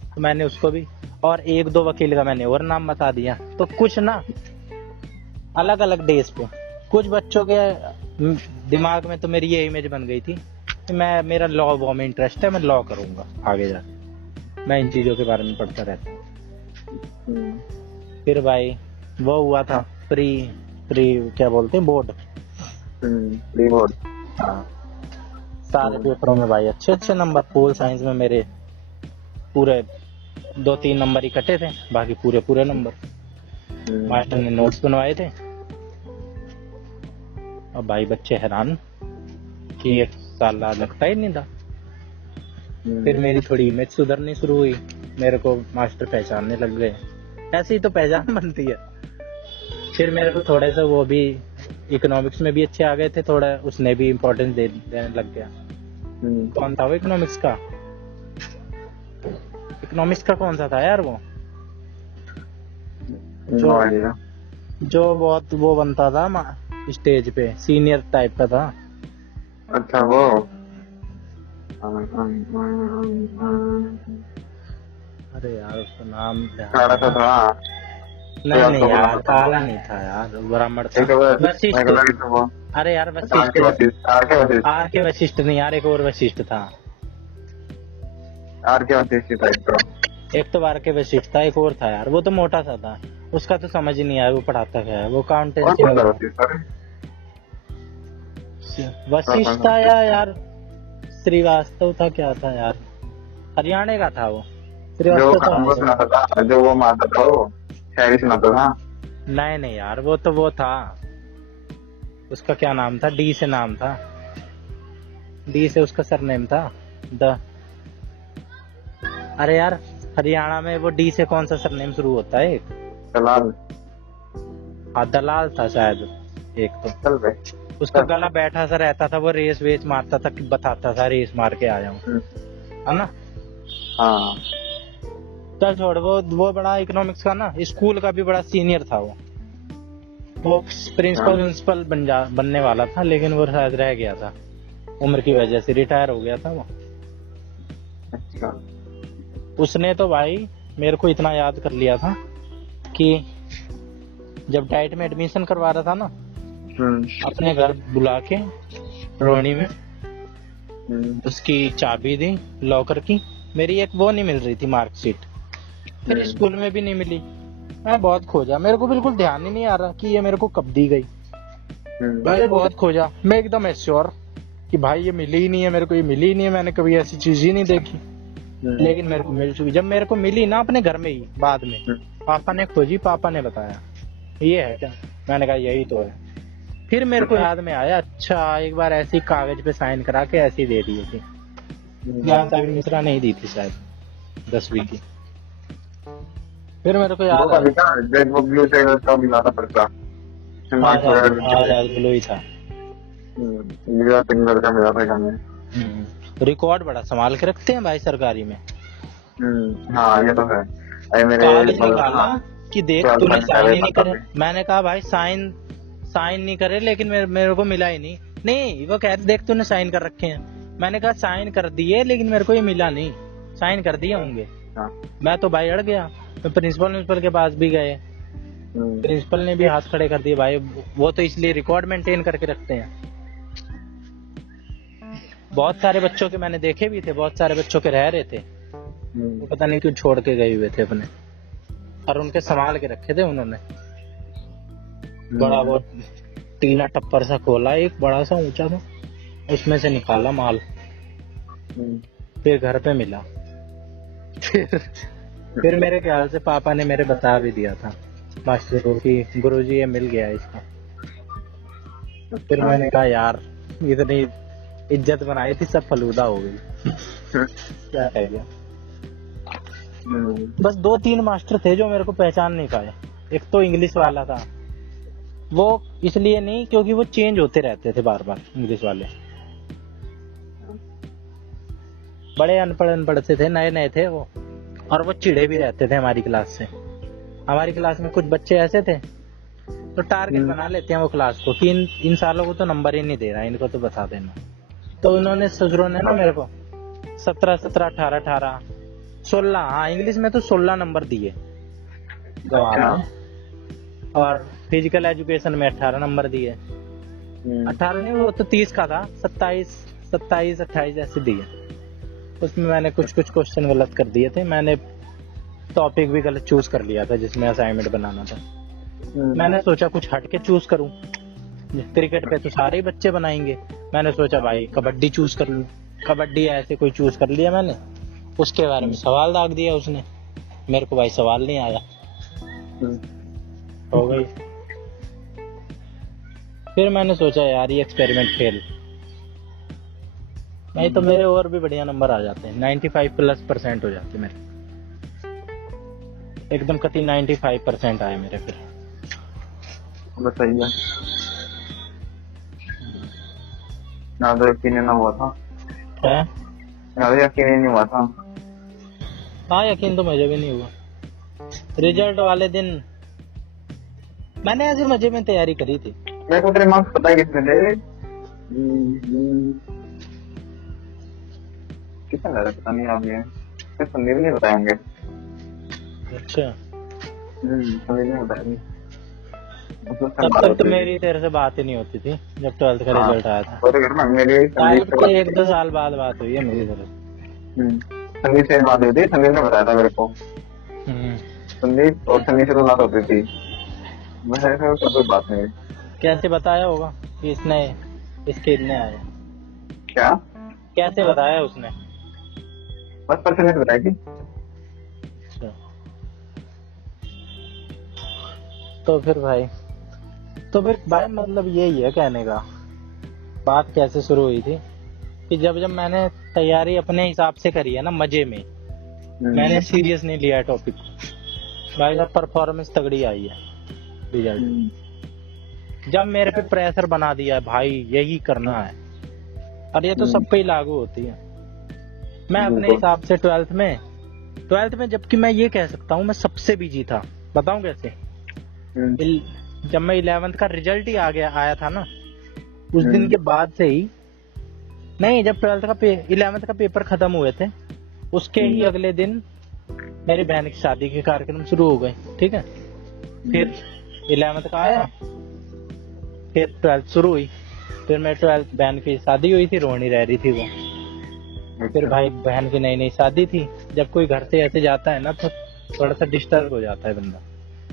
तो मैंने उसको भी, और 1-2 वकील का मैंने और नाम बता दिया। तो कुछ ना अलग अलग डेज पे कुछ बच्चों के दिमाग में तो मेरी ये इमेज बन गई थी कि मेरा लॉ वॉ में इंटरेस्ट है, मैं लॉ करूंगा आगे जाके, मैं इन चीजों के बारे में पढ़ता रहता हूँ। फिर भाई वो हुआ था प्री क्या बोलते हैं, बोर्ड, प्री बोर्ड। सारे पेपरों में भाई अच्छे नंबर, पोल साइंस में मेरे पूरे 2-3 नंबर ही कटे थे, बाकी पूरे नंबर। मास्टर ने नोट्स बनवाए थे, और भाई बच्चे हैरान कि 1 साल लगता ही नहीं था। फिर मेरी थोड़ी इमेज सुधरनी शुरू हुई, मेरे को मास्टर पहचानने लग गए, ऐसे ही तो पहचान बनती है। फिर मेरे को थोड़े से वो भी इकोनॉमिक्स में भी अच्छे आ गए थे, थोड़ा उसने भी इम्पोर्टेंस देने लग गया। कौन था वो इकोनॉमिक्स का कौन सा था यार वो, जो बहुत वो बनता था स्टेज पे, सीनियर टाइप का था। अच्छा वो अरे यार उसका नाम काला सा था। नहीं यार, काला नहीं था यार, ब्राह्मण था। वशिष्ठ, अरे यार वशिष्ठ, आर के वशिष्ठ नहीं यार, एक और वशिष्ठ था। एक तो आर के वशिष्ठ था, एक और था यार, वो तो मोटा सा था, उसका तो समझ ही नहीं आया वो पढ़ाता क्या है। वो अकाउंटेंसी वशिष्ठ था यार श्रीवास्तव था, क्या था यार, हरियाणा का था वो, श्रीवास्तव था। जो वो माता था वो शायरी सुनाता था। नहीं यार, वो तो वो था, उसका क्या नाम था, डी से नाम था, डी से उसका सरनेम था अरे यार हरियाणा में वो डी से कौन सा सरनेम शुरू होता है? दलाल। हाँ दलाल था शायद एक तो। उसका गला बैठा सा रहता था, वो रेस वेस मारता था, बताता था रेस मार के आया हूँ, है ना? हाँ चल छोड़, वो बड़ा इकोनॉमिक्स का ना, स्कूल का भी बड़ा सीनियर था वो प्रिंसिपल बनने वाला था, लेकिन वो शायद रह गया था, उम्र की वजह से रिटायर हो गया था वो। अच्छा। उसने तो भाई मेरे को इतना याद कर लिया था कि जब डाइट में एडमिशन करवा रहा था ना, अपने घर बुला के रोहिणी में उसकी चाबी दी लॉकर की, मेरी एक वो नहीं मिल रही थी मार्कशीट, फिर स्कूल में भी नहीं मिली, मैं बहुत खोजा, मेरे को बिल्कुल ध्यान ही नहीं आ रहा कि ये मेरे को कब दी गई। मैंने बहुत खोजा, मैं एकदम एश्योर कि भाई ये मिली ही नहीं है, मेरे को ये मिली ही नहीं है, मैंने कभी ऐसी चीज ही नहीं देखी, लेकिन मेरे को मिल चुकी। जब मेरे को मिली ना अपने घर में ही, बाद में पापा ने खोजी, पापा ने बताया ये है क्या, मैंने कहा यही तो है। फिर मेरे को याद में आया, अच्छा एक बार ऐसी कागज पे साइन करा के ऐसी दे दी थी, ज्ञान सागर मिश्रा नहीं दी थी शायद 10वीं की। फिर मेरे को याद ब्लू से मिला था पर्चा, ब्लू ही था, का मिला था। रिकॉर्ड बड़ा संभाल के रखते हैं भाई सरकारी में। हाँ ये तो है। कागज निकाला कि देख तूने साइन ही नहीं करे, मैंने कहा भाई साइन नहीं करे, लेकिन मेरे को मिला ही नहीं, वो कहते देख तूने साइन कर रखे हैं, मैंने कहा साइन कर दिए लेकिन मेरे को ये मिला नहीं, साइन कर दिए होंगे। मैं तो भाई अड़ गया, तो प्रिंसिपल के पास भी गए, प्रिंसिपल ने भी हाथ खड़े कर दिए, भाई वो तो इसलिए रिकॉर्ड मेंटेन करके रखते हैं। बहुत सारे बच्चों के मैंने देखे भी थे, बहुत सारे बच्चों के रह रहे थे, वो पता नहीं क्यों छोड़ के गए हुए थे अपने, और उनके संभाल के रखे थे उन्होंने। बड़ा वो टीना टप्पर सा खोला, एक बड़ा सा ऊंचा था, उसमें से निकाला माल, फिर घर पे मिला। फिर मेरे ख्याल से पापा ने मेरे बता भी दिया था मास्टर को कि गुरुजी ये मिल गया इसका। फिर मैंने कहा यार इतनी इज्जत बनाई थी, सब फलूदा हो गई। क्या कह गया। बस 2-3 मास्टर थे जो मेरे को पहचान नहीं पाए। एक तो इंग्लिश वाला था, वो इसलिए नहीं क्योंकि वो चेंज होते रहते थे बार बार इंग्लिश वाले। बड़े अनपढ़ से थे, नए नए थे वो, और वो चिढ़े भी रहते थे हमारी क्लास से। हमारी क्लास में कुछ बच्चे ऐसे थे तो टारगेट बना लेते हैं वो क्लास को कि इन सालों को तो नंबर ही नहीं दे रहा, इनको तो बता देना। तो उन्होंने ससुरों ने ना मेरे को 17 17 18 18 16, हाँ इंग्लिश में तो 16 नंबर दिए गवाह में, और फिजिकल एजुकेशन में 18 नंबर दिए। 18 नहीं, वो तो 30 का था, 27 27 28 ऐसे दिए। उसमें मैंने कुछ क्वेश्चन गलत कर दिए थे, मैंने टॉपिक भी गलत चूज कर लिया था जिसमें असाइनमेंट बनाना था। मैंने सोचा कुछ हट के चूज करूं, क्रिकेट पे तो सारे ही बच्चे बनाएंगे, मैंने सोचा भाई कबड्डी चूज कर लूं। कबड्डी ऐसे कोई चूज कर लिया मैंने, उसके बारे में सवाल दाग दिया उसने, मेरे को भाई सवाल नहीं आया, हो गई। फिर मैंने सोचा यार ये एक्सपेरिमेंट फेल, नहीं तो मेरे और भी बढ़िया नंबर आ जाते हैं, 95+% हो जाते मेरे, एकदम कति 95% आए मेरे। फिर बताइए ना, तो यकीन ना हुआ था, है? ना तो यकीन ही नहीं हुआ था। हाँ यकीन तो मुझे भी नहीं हुआ। रिजल्ट वाले दिन मैंने ऐसे मजे में तैयारी करी थी। मेरे को तेरे मार्क्स पता है कितने थे? कितना लगा पता नहीं, आप ये संदीप नहीं बताएंगे। अच्छा संदीप नहीं बताएंगे। तब तक तो मेरी तेरे से बात ही नहीं होती थी जब 12th का रिजल्ट आया था। वो तो करना मेरी शायद से 1-2 साल बाद बात हुई है मेरी तेरे से। संदीप से बात हुई थी, संदीप ने बताया था मेरे को। संदीप और संदीप से तो बात होती थी, मेरे से कोई बात नहीं। कैसे बताया होगा कि इसने इसके इतने आए? क्या कैसे बताया उसने? बस परसेंटेज बताएगी। अच्छा, तो फिर भाई मतलब यही है कहने का। बात कैसे शुरू हुई थी कि जब मैंने तैयारी अपने हिसाब से करी है ना, मजे में, मैंने सीरियस नहीं लिया टॉपिक को, भाई साहब परफॉर्मेंस तगड़ी आई है रिजल्ट। जब मेरे पे प्रेशर बना दिया है भाई यही करना है, और ये तो सब पे ही लागू होती है। मैं अपने हिसाब से 12th में जबकि मैं ये कह सकता हूँ मैं सबसे बिजी था। बताऊं कैसे? जब मैं 11th का रिजल्ट ही आया था ना, उस दिन के बाद से ही नहीं, जब 11th का पेपर खत्म हुए थे उसके ही अगले दिन मेरी बहन की शादी के कार्यक्रम शुरू हो गए। ठीक है, फिर 11th का आया, फिर 12th शुरू हुई, फिर मेरी 12th बहन की शादी हुई थी, रोहिणी रह रही थी वो। फिर भाई बहन की नई शादी थी। जब कोई घर से ऐसे जाता है ना तो थोड़ा सा डिस्टर्ब हो जाता है बंदा।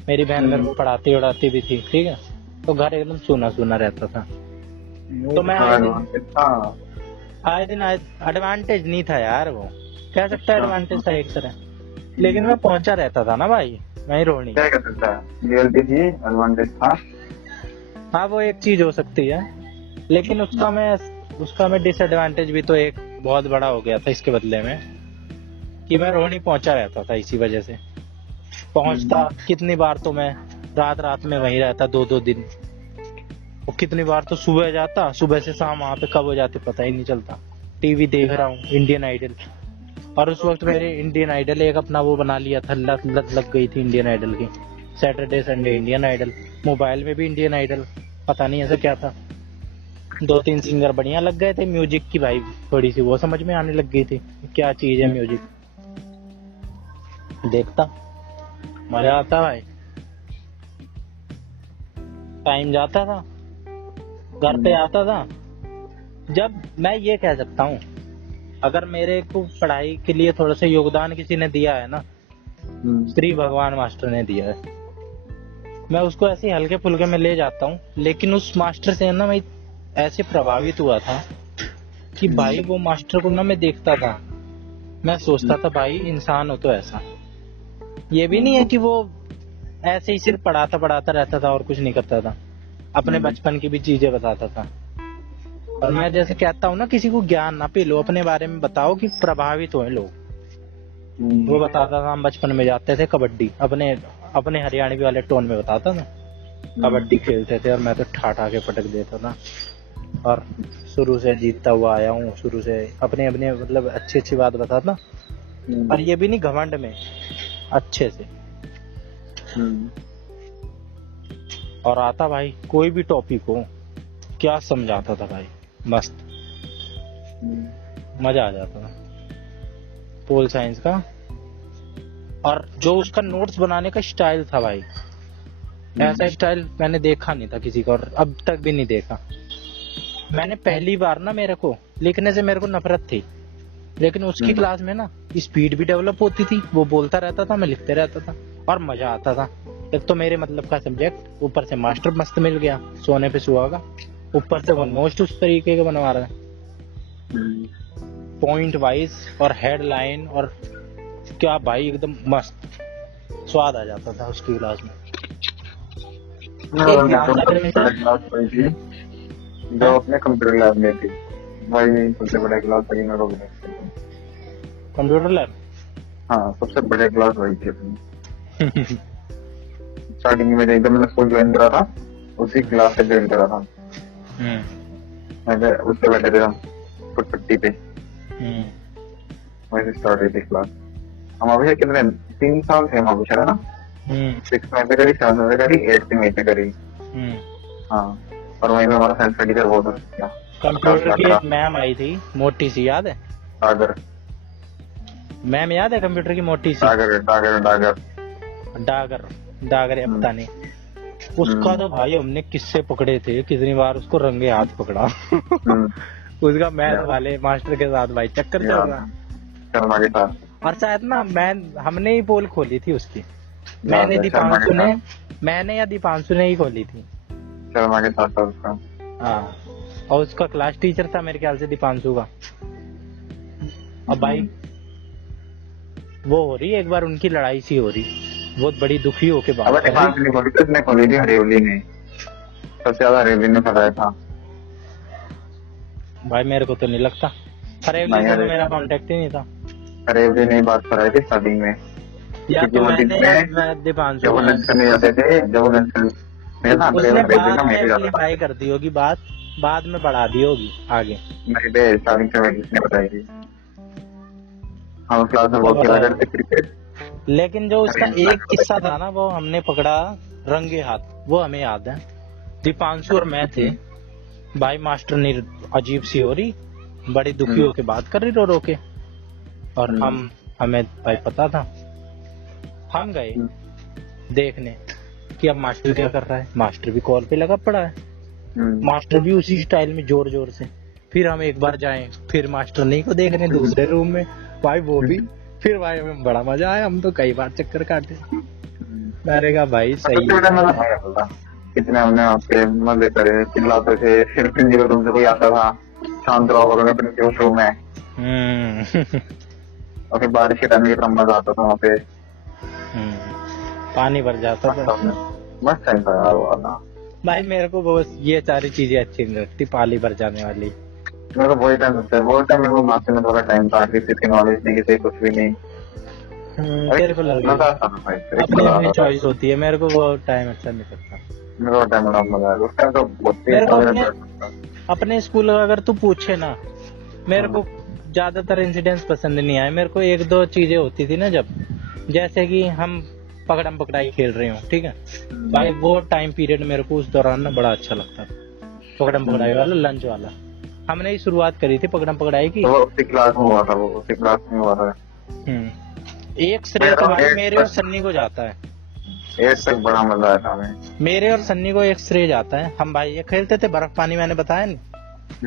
मेरी बहन मेरे को पढ़ाती उड़ाती भी थी, ठीक है, तो घर एकदम सूना सूना रहता था। तो मैं आए दिन एडवांटेज नहीं था यार, वो कह सकता है एडवांटेज था एक तरह, लेकिन मैं पहुंचा रहता था ना भाई, वही रोहिणी। क्या कर सकता है, रियलिटी थी, एडवांटेज था। हाँ वो एक चीज हो सकती है, लेकिन उसका मैं डिसएडवांटेज भी तो एक बहुत बड़ा हो गया था इसके बदले में, कि मैं रोहिणी पहुंचा रहता था। इसी वजह से पहुंचता, कितनी बार तो मैं रात में वहीं रहता 2-2 दिन, और कितनी बार तो सुबह जाता, सुबह से शाम वहां पे कब हो जाते पता ही नहीं चलता। टीवी देख रहा हूँ इंडियन आइडल, और उस वक्त मेरे इंडियन आइडल एक अपना वो बना लिया था, लत लग गई थी इंडियन आइडल की। Saturday Sunday Indian Idol, mobile में भी इंडियन आइडल, पता नहीं ऐसा क्या था। 2-3 सिंगर बढ़िया लग गए थे, म्यूजिक की भाई थोड़ी सी वो समझ में आने लग गई थी क्या चीज है म्यूजिक। देखता, मजा आता भाई, टाइम जाता था, घर पे आता था। जब मैं ये कह सकता हूँ, अगर मेरे को पढ़ाई के लिए थोड़ा सा योगदान किसी ने दिया है ना, श्री भगवान मास्टर ने दिया है। मैं उसको ऐसे हल्के फुल्के में ले जाता हूँ, लेकिन उस मास्टर से ना मैं ऐसे प्रभावित हुआ था कि भाई वो मास्टर को ना मैं देखता था, मैं सोचता था भाई इंसान हो तो ऐसा। ये भी नहीं है कि वो ऐसे ही सिर्फ पढ़ाता रहता था और कुछ नहीं करता था, अपने बचपन की भी चीजें बताता था। और मैं जैसे कहता हूँ ना, किसी को ज्ञान ना पिलो, अपने बारे में बताओ कि प्रभावित हों लोग। वो बताता था, हम बचपन में जाते थे कबड्डी, अपने हरियाणवी वाले टोन में बताता था, कबड्डी खेलते थे और मैं तो ठाठा के पटक देता था, और शुरू से जीतता हुआ आया हूँ, शुरू से अपने अपने मतलब अच्छी बात बताता, और ये भी नहीं घमंड में, अच्छे से। और आता भाई कोई भी टॉपिक हो, क्या समझाता था भाई, मस्त, मजा आ जाता था। पोल साइंस का, और जो उसका नोट्स बनाने का स्टाइल था भाई, ऐसा स्टाइल मैंने देखा नहीं था किसी का, और अब तक भी नहीं देखा। मैंने पहली बार ना, मेरे को लिखने से मेरे को नफरत थी, लेकिन उसकी क्लास में ना स्पीड भी डेवलप होती थी, वो बोलता रहता था, मैं लिखते रहता था, और मजा आता था। एक तो मेरे मतलब का सब्जेक्ट, ऊपर से मास्टर मस्त मिल गया, सोने पे सुहागा, ऊपर से वो नोट्स उस तरीके के बनवा रहा है, पॉइंट वाइज और हेडलाइन, और क्या भाई एकदम मस्त, स्वाद आ जाता था उसकी क्लास में। जो अपने कंप्यूटर लैब में थी, वही सबसे बड़ा क्लास था मेरे को। कंप्यूटर लैब, हाँ सबसे बड़े क्लास वही थी अपनी। स्टार्टिंग में एकदम मैंने स्कूल ज्वाइन करा था, उसी क्लास से ज्वाइन करा था। उससे बैठे थे हम फुटपट्टी पे, वहीं से स्टार्ट हुई थी क्लास। हम अभी कितने 3 साल थे हम अभी, है ना? 6 में से करी, 7 में से करी, 8 में से करी। हाँ, और वहीं पे हमारा साइंस का टीचर बहुत अच्छा। कंप्यूटर की एक मैम आई थी, मोटी सी, याद है? डागर मैम याद है कंप्यूटर की, मोटी सी? डागर या पता नहीं। उसका तो भाई हमने किससे पकड़े थे, कितनी बार उसको रंगे हाथ पकड़ा। उसका मैथ वाले मास्टर के साथ भाई चक्कर चल रहा, शर्मा के साथ। और शायद ना हमने ही पोल खोली थी उसकी, मैंने या दीपांशु ने ही खोली थी, शर्मा के साथ था उसका। हाँ, और उसका क्लास टीचर था मेरे ख्याल से दीपांशु का। अब भाई वो हो रही, एक बार उनकी लड़ाई सी हो रही, बहुत बड़ी दुखी होके बात खोली थी, हरियोली ने सबसे ज्यादा हरियोली ने फराया था भाई, मेरे को तो नहीं लगता, हरियोली से तो मेरा कांटेक्ट ही नहीं था। हरियोली ने बात कराई थी स्टार्टिंग में, या तो मैंने दीपांशु, जब लंच करने जाते थे, उसने भाई कर दी होगी बात, बाद में बढ़ा दी होगी आगे। नहीं, स्टार्टिंग से मैंने बताई थी, हम क्लास में बहुत खेला करते क्रिकेट। लेकिन जो उसका एक किस्सा था ना, वो हमने पकड़ा रंगे हाथ, वो हमें याद है। दीपांशु और मैं थे भाई, मास्टर ने अजीब सी हो रही, बड़ी दुखी होके बात कर रही रो रो के, और हमें भाई पता था, हम गए देखने कि अब मास्टर क्या कर रहा है। मास्टर भी कॉल पे लगा पड़ा है, मास्टर भी उसी स्टाइल में जोर जोर से। फिर हम एक बार जाएं, फिर मास्टर नहीं को देख रहे दूसरे रूम में भाई, वो भी। फिर भाई हमें बड़ा मजा आया, हम तो कई बार चक्कर काटे। मैंने कहा भाई सही है। कितने हमने आपके मजे करे, चिल्लाते थे, फिर प्रिंसिपल रूम से कोई आता था, शांत रहो प्रिंसिपल रूम में। और फिर बारिश के टाइम में मजा आता था वहाँ पे, पानी भर जाता था, मस्त टाइम था यार वाला। भाई मेरे को बस ये सारी चीजें अच्छी नहीं लगती, पानी भर जाने वाली। मेरे को वही टाइम लगता है, वो टाइम मेरे को मार्क्स में थोड़ा टाइम था, किसी की नॉलेज नहीं, किसी कुछ भी नहीं। तेरे को लगता है अपनी चॉइस होती है, मेरे को वो टाइम अच्छा नहीं लगता। मेरे को टाइम बड़ा मजा आया उस टाइम तो बहुत। अपने स्कूल अगर तू पूछे ना, मेरे को ज्यादातर इंसिडेंट्स पसंद नहीं आए। मेरे को 1-2 चीजें होती थी ना, जब जैसे कि हम पकड़म पकड़ाई खेल रहे हो, ठीक है भाई, वो टाइम पीरियड मेरे को उस दौरान ना बड़ा अच्छा लगता था, पकड़म पकड़ाई वाला, लंच वाला। हमने ही शुरुआत करी थी पकड़म पकड़ाई की, वो उसी क्लास में हुआ था, वो उसी क्लास में हुआ था। एक श्रेय तो भाई मेरे और सन्नी को जाता है, एक तक बड़ा मजा आया था हमें, मेरे और सन्नी को एक श्रेय जाता है। हम भाई ये खेलते थे बर्फ पानी, मैंने बताया नहीं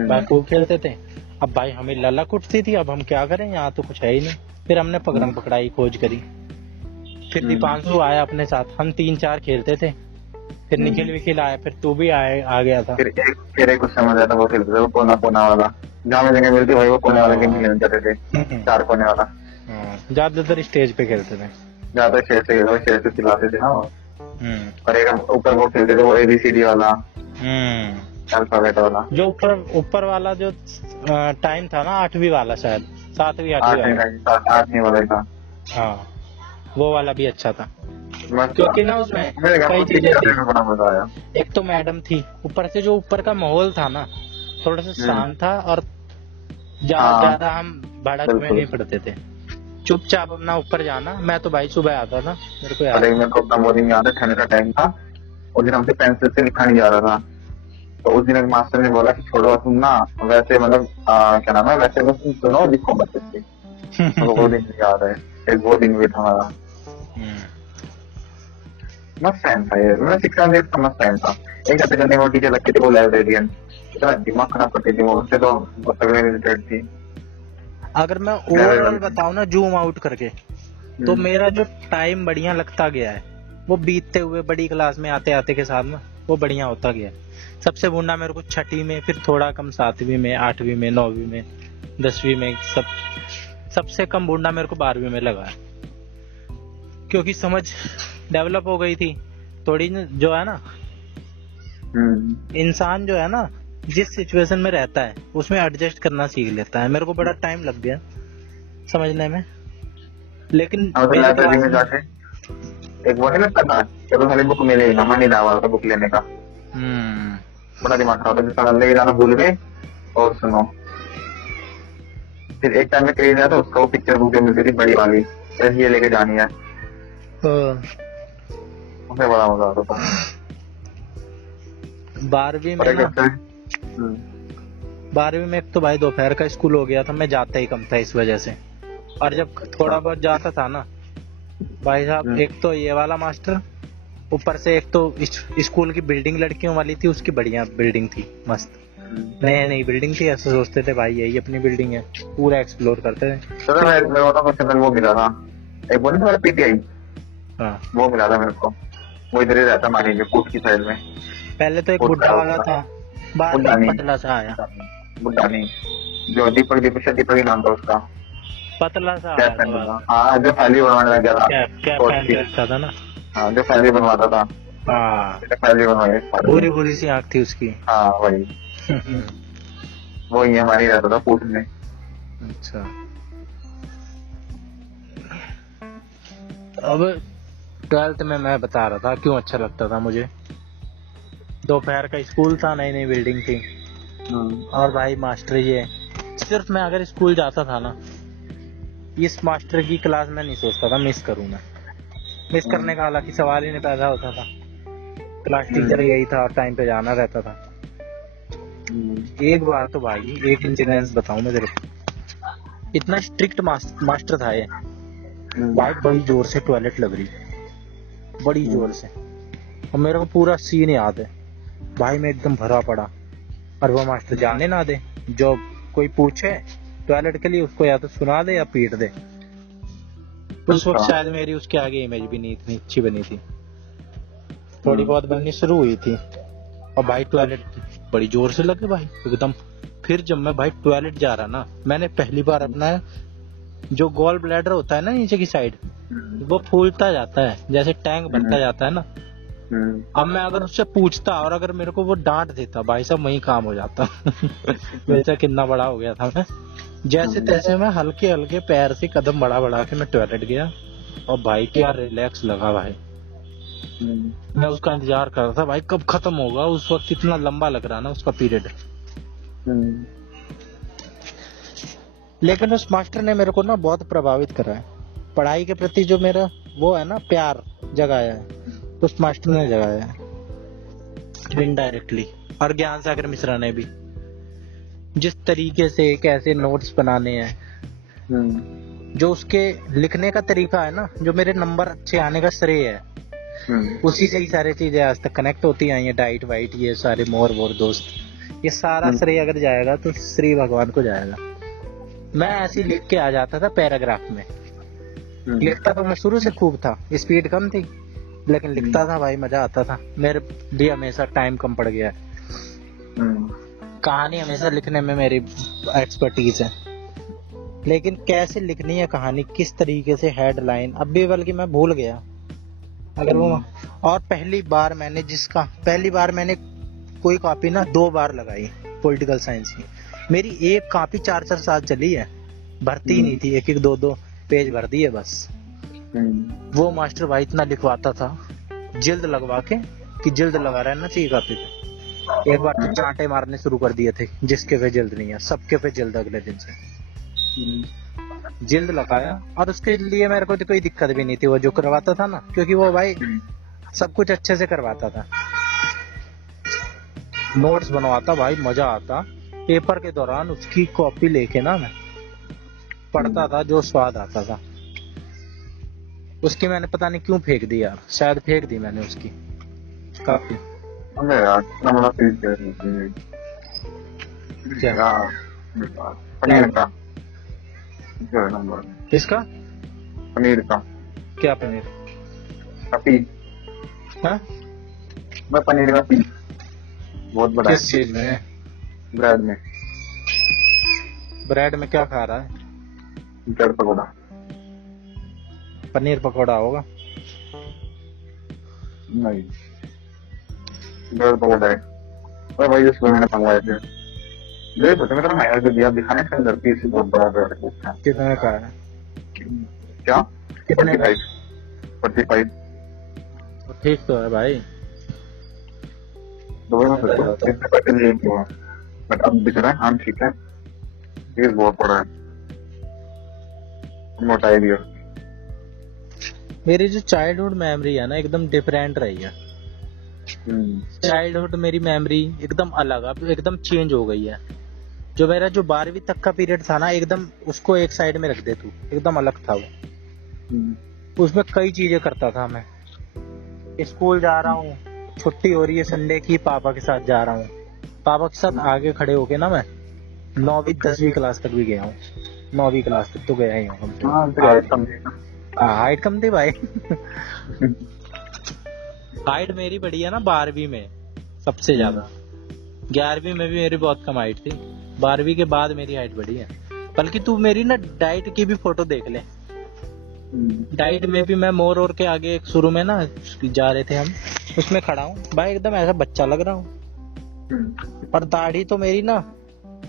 भाई, खूब खेलते थे। अब भाई हमें ललक उठती थी, अब हम क्या करें, यहाँ तो कुछ है ही नहीं। फिर हमने पकड़म पकड़ाई खोज करी, फिर दीपांशु आया अपने साथ, हम 3-4 खेलते थे। फिर निखिल विखिल आया, फिर तू भी आ गया था। फिर एक कुछ समझ आता, वो खेलते थे, वो कोना वाला, जहाँ में जगह मिलती भाई वो कोने वाला गेम खेलने जाते थे, 4 कोने वाला। ज्यादातर स्टेज पे खेलते थे, ज्यादा शेर से चिल्लाते थे। और एक ऊपर वो खेलते थे, वो ABCD वाला, अल्फाबेट वाला, जो ऊपर वाला जो टाइम था ना, 8वीं वाला, शायद 7वीं 8वीं वाला था। हाँ, वो वाला भी अच्छा था। क्योंकि ना उसमें मेरे घर कई में चीजें थी। बड़ा मजा आया। एक तो मैडम थी, ऊपर से जो ऊपर का माहौल था ना थोड़ा सा शांत था, और हाँ, ज्यादा हम भड़क में बिल्कुल। नहीं पड़ते थे। चुपचाप अपना ऊपर जाना। मैं तो भाई सुबह आता था, मेरे को और याद एक है। मेरे को अपना वो दिन याद है, ठंड का टाइम था, उस दिन हमसे पेंसिल से लिखा नहीं जा रहा था। तो उस दिन एक मास्टर ने बोला कि छोड़ो तुम ना, वैसे मतलब क्या नाम है, वैसे बस तुम सुनो, लिखो मत इससे। तो वो दिन भी याद है, एक वो दिन भी था हमारा। मस्त टाइम था ये, मतलब शिक्षा में एक मस्त टाइम था। एक आते करने वो टीचर लगती थी, वो लाइब्रेरियन, इतना दिमाग खराब करती थी वो, उससे तो सगले रिलेटेड थी। अगर मैं ओवरऑल लाइब्रेरियन। बताऊं ना, जूम आउट करके, तो मेरा जो टाइम बढ़िया लगता गया है वो बीतते हुए बड़ी क्लास में आते आते के साथ में वो बढ़िया होता गया है। सबसे बुढ़ा मेरे को छठी में, फिर थोड़ा कम 7वीं में, 8वीं में, 9वीं में, 10वीं में, सबसे कम बुढ़ा मेरे को 12वीं में लगा है। क्योंकि समझ डेवलप हो गई थी थोड़ी जो है ना, इंसान जो है ना जिस सिचुएशन में रहता है उसमें एडजस्ट करना सीख लेता है। मेरे को बड़ा टाइम लग गया समझने में, लेकिन और मेरे लाइब्रेरी क्लास में में जाके एक वो नहीं लगता था कि तो खाली बुक मिलेगी, मन नहीं दावा था बुक लेने का। बड़ा दिमाग खराब था, जिसका ले जाना भूल गए। और सुनो, फिर एक टाइम में कहीं गया तो उसका वो पिक्चर बुक जो मिलती थी बड़ी वाली, बस ये लेके जानी है, उसमें बड़ा मजा आता था। 12वीं में और एक ना, अच्छा 12वीं में एक तो भाई दोपहर का स्कूल हो गया था, मैं जाता ही कम था इस वजह से। और जब थोड़ा बहुत जाता था ना भाई साहब, एक तो ये वाला मास्टर, ऊपर से एक तो स्कूल की बिल्डिंग लड़कियों वाली थी, उसकी बढ़िया बिल्डिंग थी, मस्त नई नई बिल्डिंग थी। ऐसे सोचते थे भाई यही अपनी बिल्डिंग है, पूरा एक्सप्लोर करते थे। चलो मैं बताता हूँ, सबसे पहले वो मिला था, एक वो नहीं था पीटीआई, हाँ, वो मिला था मेरे को। वो इधर ही रहता, मान लीजिए कोट की साइड में। पहले तो एक कोट बुढ़ा का वाला था, बाद बुड्ढा में नहीं, पतला सा आया। बुड्ढा नहीं, जो दीपक दीपक दीपक ही नाम था उसका। पतला सा कैप आया था पहनता बाद था, में। हाँ, जो फैली बनवाने लग गया था कैप कोट पहन की। के रखा था ना। हाँ, जो फैली बनवाता था, हाँ, जो फैली बनवाई बुरी बुरी सी आँख थी उसकी। हाँ वही, वो ही हमारी रहता था पूछ में। अच्छा, अब 12th में मैं बता रहा था क्यों अच्छा लगता था मुझे। दोपहर का स्कूल था, नई नई बिल्डिंग थी, और भाई मास्टर ये, सिर्फ मैं अगर स्कूल जाता था ना, इस मास्टर की क्लास में नहीं सोचता था मिस करूँ मैं। मिस करने का हालांकि सवाल ही नहीं पैदा होता था, क्लास टीचर यही था और टाइम पे जाना रहता था। एक बार तो भाई एक इंसिडेंस बताऊं मैं तेरे को, इतना स्ट्रिक्ट मास्टर था ये भाई, बड़ी जोर से टॉयलेट लग रही, बड़ी जोर से, और मेरे को पूरा सीन याद है भाई, मैं एकदम भरा पड़ा, और वो मास्टर जाने ना दे, जो कोई पूछे टॉयलेट के लिए उसको या तो सुना दे या पीट दे। उस वक्त शायद मेरी उसके आगे इमेज भी नहीं इतनी अच्छी बनी थी, थोड़ी बहुत बननी शुरू हुई थी, और भाई टॉयलेट बड़ी जोर से लगे भाई एकदम। फिर जब मैं भाई टॉयलेट जा रहा ना, मैंने पहली बार अपना जो गॉल ब्लैडर होता है ना नीचे की साइड, वो फूलता जाता है, जैसे टैंक बनता जाता है ना। अब मैं अगर उससे पूछता और अगर मेरे को वो डांट देता, भाई साहब वही काम हो जाता। वैसा कितना बड़ा हो गया था मैं। जैसे तैसे मैं हल्के हल्के पैर से कदम बढ़ा बढ़ा के मैं टॉयलेट गया, और भाई क्या रिलैक्स लगा भाई। मैं उसका इंतजार कर रहा था भाई कब खत्म होगा, उस वक्त इतना लंबा लग रहा ना उसका पीरियड। लेकिन उस मास्टर ने मेरे को ना बहुत प्रभावित करा है, पढ़ाई के प्रति जो मेरा वो है ना प्यार जगाया है, उस मास्टर ने जगाया है इनडायरेक्टली। और ज्ञान सागर मिश्रा ने भी, जिस तरीके से कैसे नोट्स बनाने हैं, जो उसके लिखने का तरीका है ना, जो मेरे नंबर अच्छे आने का श्रेय है, उसी से ही सारी चीजें आज तक कनेक्ट होती आई हैं, डाइट वाइट ये सारे मोर वोर दोस्त, ये सारा श्रेय अगर जाएगा तो श्री भगवान को जाएगा। मैं ऐसे ही लिख के आ जाता था पैराग्राफ में, लिखता तो मैं शुरू से खूब था, स्पीड कम थी लेकिन लिखता था भाई, मजा आता था। मेरे भी हमेशा टाइम कम पड़ गया है, कहानी हमेशा लिखने में मेरी एक्सपर्टीज है, लेकिन कैसे लिखनी है कहानी, किस तरीके से हेडलाइन, अब भी बल्कि मैं भूल गया अगर वो। और पहली बार मैंने कोई कॉपी ना 2 बार लगाई पॉलिटिकल साइंस की। मेरी एक कॉपी 4-4 साल चली है, भरती ही नहीं थी, 1-1, 2-2 पेज भर दिए बस। वो मास्टर भाई इतना लिखवाता था जिल्द लगवा के कि जिल्द लगा रहना चाहिए कापी पे। एक बार तो चांटे मारने शुरू कर दिए थे, जिसके पे जिल्द नहीं है सबके पे जिल्द अगले दिन से जिल्द लगाया। और उसके लिए मेरे को तो कोई दिक्कत भी नहीं थी, वो जो करवाता था ना, क्योंकि वो भाई सब कुछ अच्छे से करवाता था। नोट्स बनवाता भाई, मजा आता। पेपर के दौरान उसकी कॉपी लेके ना मैं पढ़ता था, जो स्वाद आता था। उसकी मैंने पता नहीं क्यों फेंक दी यार, शायद फेंक दी मैंने उसकी कॉपी। अबे यार इतना बड़ा पीस क्या पनीर का जो नंबर किसका? पनीर का क्या पनीर? का पीस। हाँ? मैं पनीर का पीस बहुत बड़ा किस चीज में? ब्रेड में। ब्रेड में क्या खा रहा है? ब्रेड पकौड़ा। पनीर पकौड़ा होगा। नहीं ब्रेड पकौड़ा है। और भाई जिसको मैंने मंगवाए थे ये बता, मेरा माया को दिया दिखाने के अंदर पीस बहुत बड़ा ब्रेड है। कितने का है? क्या कितने का? 45। ठीक तो है भाई। बट अब दिख रहा है हाँ ठीक है। पीस बहुत बड़ा है, मोटाई भी है। मेरी जो चाइल्डहुड मेमोरी है ना एकदम डिफरेंट रही है। चाइल्डहुड मेरी मेमोरी एकदम अलग, अब एकदम चेंज हो गई है। जो मेरा जो 12वीं तक का पीरियड था ना, एकदम उसको एक साइड में रख दे तू, एकदम अलग था वो। उसमें कई चीजें करता था मैं। स्कूल जा रहा हूँ, छुट्टी हो रही है संडे की, पापा के साथ जा रहा हूँ। पापा के साथ आगे खड़े होके ना मैं 9वीं 10वीं क्लास तक भी गया हूँ। 9वीं क्लास तक तो गया ही हूँ। हाइट कम थी भाई। हाइट मेरी बढ़ी है ना 12वीं में सबसे ज्यादा। 11वीं में भी मेरी बहुत कम हाइट थी, 12वीं के बाद मेरी हाइट बढ़ी है। बल्कि तू मेरी ना डाइट की भी फोटो देख ले। डाइट में भी मैं मोर और के आगे एक शुरू में ना जा रहे थे हम, उसमें खड़ा हूँ भाई, एकदम ऐसा बच्चा लग रहा हूँ। और दाढ़ी तो मेरी ना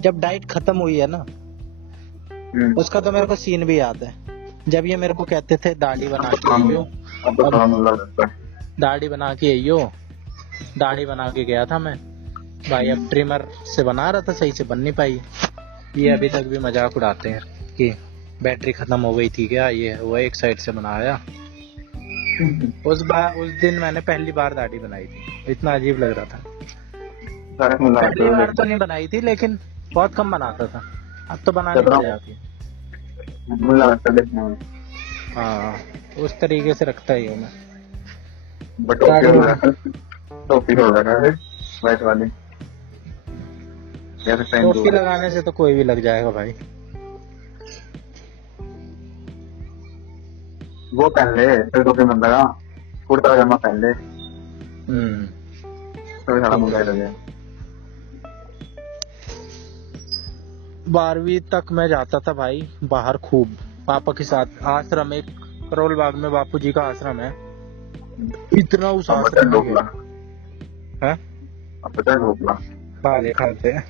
जब डाइट खत्म हुई है ना, उसका तो मेरे को सीन भी याद है। जब ये मेरे को कहते थे दाढ़ी बना के आइयो, दाढ़ी बना के आइयो, दाढ़ी बना के गया था मैं भाई। अब ट्रिमर से बना रहा था, सही से बन नहीं पाई। ये अभी तक भी मजाक उड़ाते हैं कि बैटरी खत्म हो गई थी क्या, ये वो एक साइड से बनाया। उस दिन मैंने पहली बार दाढ़ी बनाई थी, इतना अजीब लग रहा था। पहली बार तो नहीं बनाई थी, लेकिन बहुत कम बनाता था। अब तो बनाने लग जाती है। हाँ उस तरीके से रखता ही हूँ मैं। टोपी लगाने से तो कोई भी लग जाएगा भाई। वो पहन ले फिर टोपी मत लगा, कुर्ता पजामा पहन ले तो सारा मुद्दा लगे। 12वीं तक मैं जाता था भाई बाहर खूब पापा के साथ। आश्रम एक करोल बाग में बापू जी का आश्रम है, इतना उस आश्रम में गया बाले खाते हैं।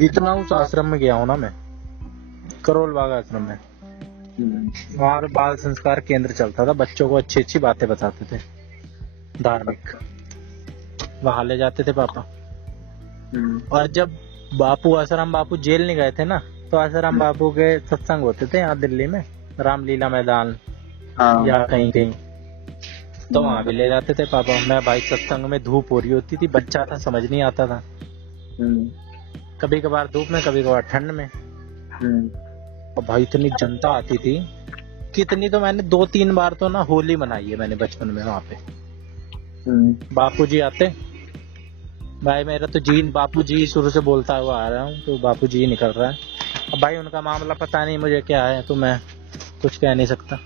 इतना उस आश्रम में गया हूँ ना मैं, करोल बाग आश्रम में। वहाँ पे बाल संस्कार केंद्र चलता था, बच्चों को अच्छी अच्छी बातें बताते थे धार्मिक। वहां ले जाते थे पापा। और जब बापू आसाराम बापू जेल नहीं गए थे ना, तो आसाराम बापू के सत्संग होते थे यहाँ दिल्ली में, रामलीला मैदान या कहीं कहीं, तो वहां भी ले जाते थे पापा। मैं भाई सत्संग में धूप हो रही होती थी, बच्चा था समझ नहीं आता था। कभी कभार धूप में, कभी कभार ठंड में। और भाई इतनी जनता आती थी, कितनी तो मैंने 2-3 बार तो ना होली मनाई है मैंने बचपन में वहां पे। बापू जी आते भाई, मेरा तो जी बापू जी शुरू से बोलता हुआ आ रहा हूँ, तो बापू जी निकल रहा है। अब भाई उनका मामला पता नहीं मुझे क्या है, तो मैं कुछ कह नहीं सकता।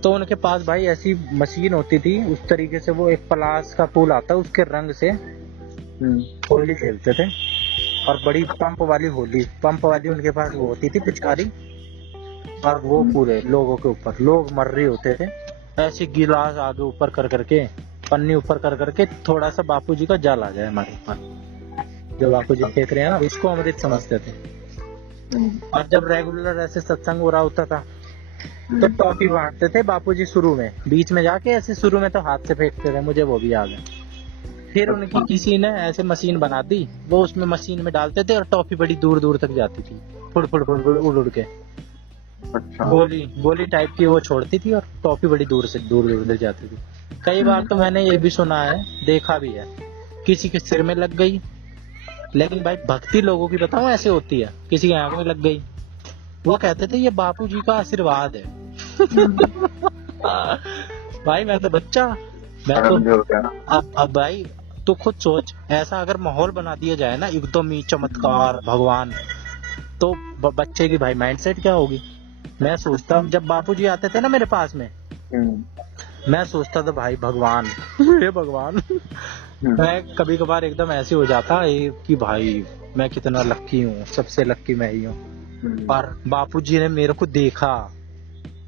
तो उनके पास भाई ऐसी मशीन होती थी, उस तरीके से वो एक पलाश का फूल आता, उसके रंग से होली खेलते थे। और बड़ी पंप वाली उनके पास वो होती थी पिचकारी, और वो पूरे लोगों के ऊपर, लोग मर रहे होते थे। ऐसे गिलास आगे ऊपर कर करके, पन्नी ऊपर कर करके, थोड़ा सा बापू जी का जल आ जाए हमारे ऊपर, जो बापू जी फेंक रहे हैं ना, उसको अमृत समझते थे। और जब रेगुलर ऐसे सत्संग हो रहा होता था तो टॉफी बांटते थे बापूजी शुरू में, बीच में जाके ऐसे शुरू में तो हाथ से फेंकते थे, मुझे वो भी याद है। फिर उनकी किसी ने ऐसे मशीन बना दी, वो उसमें मशीन में डालते थे और टॉफी बड़ी दूर दूर तक जाती थी, फुड़ फुड़ फुड़ फुड़ उड़ उड़ के। अच्छा। गोली गोली टाइप की वो छोड़ती थी और टॉफी बड़ी दूर से दूर दूर तक जाती थी। कई बार तो मैंने ये भी सुना है, देखा भी है, किसी के सिर में लग गई। लेकिन भाई भक्ति लोगों की बताऊं ऐसे होती है, किसी की आंख में लग गई, वो कहते थे ये बापूजी का आशीर्वाद है। भाई मैं तो बच्चा, मैं तो जो होता है ना, अब भाई तो खुद सोच, ऐसा अगर माहौल बना दिया जाए ना एकदम ही चमत्कार भगवान, तो बच्चे की भाई माइंडसेट क्या होगी। मैं सोचता हूँ जब बापूजी आते थे ना मेरे पास में, मैं सोचता था भाई भगवान, हे भगवान। मैं कभी कभार एकदम ऐसे हो जाता कि भाई मैं कितना लक्की हूँ, सबसे लक्की मैं ही हूँ। और बापूजी ने मेरे को देखा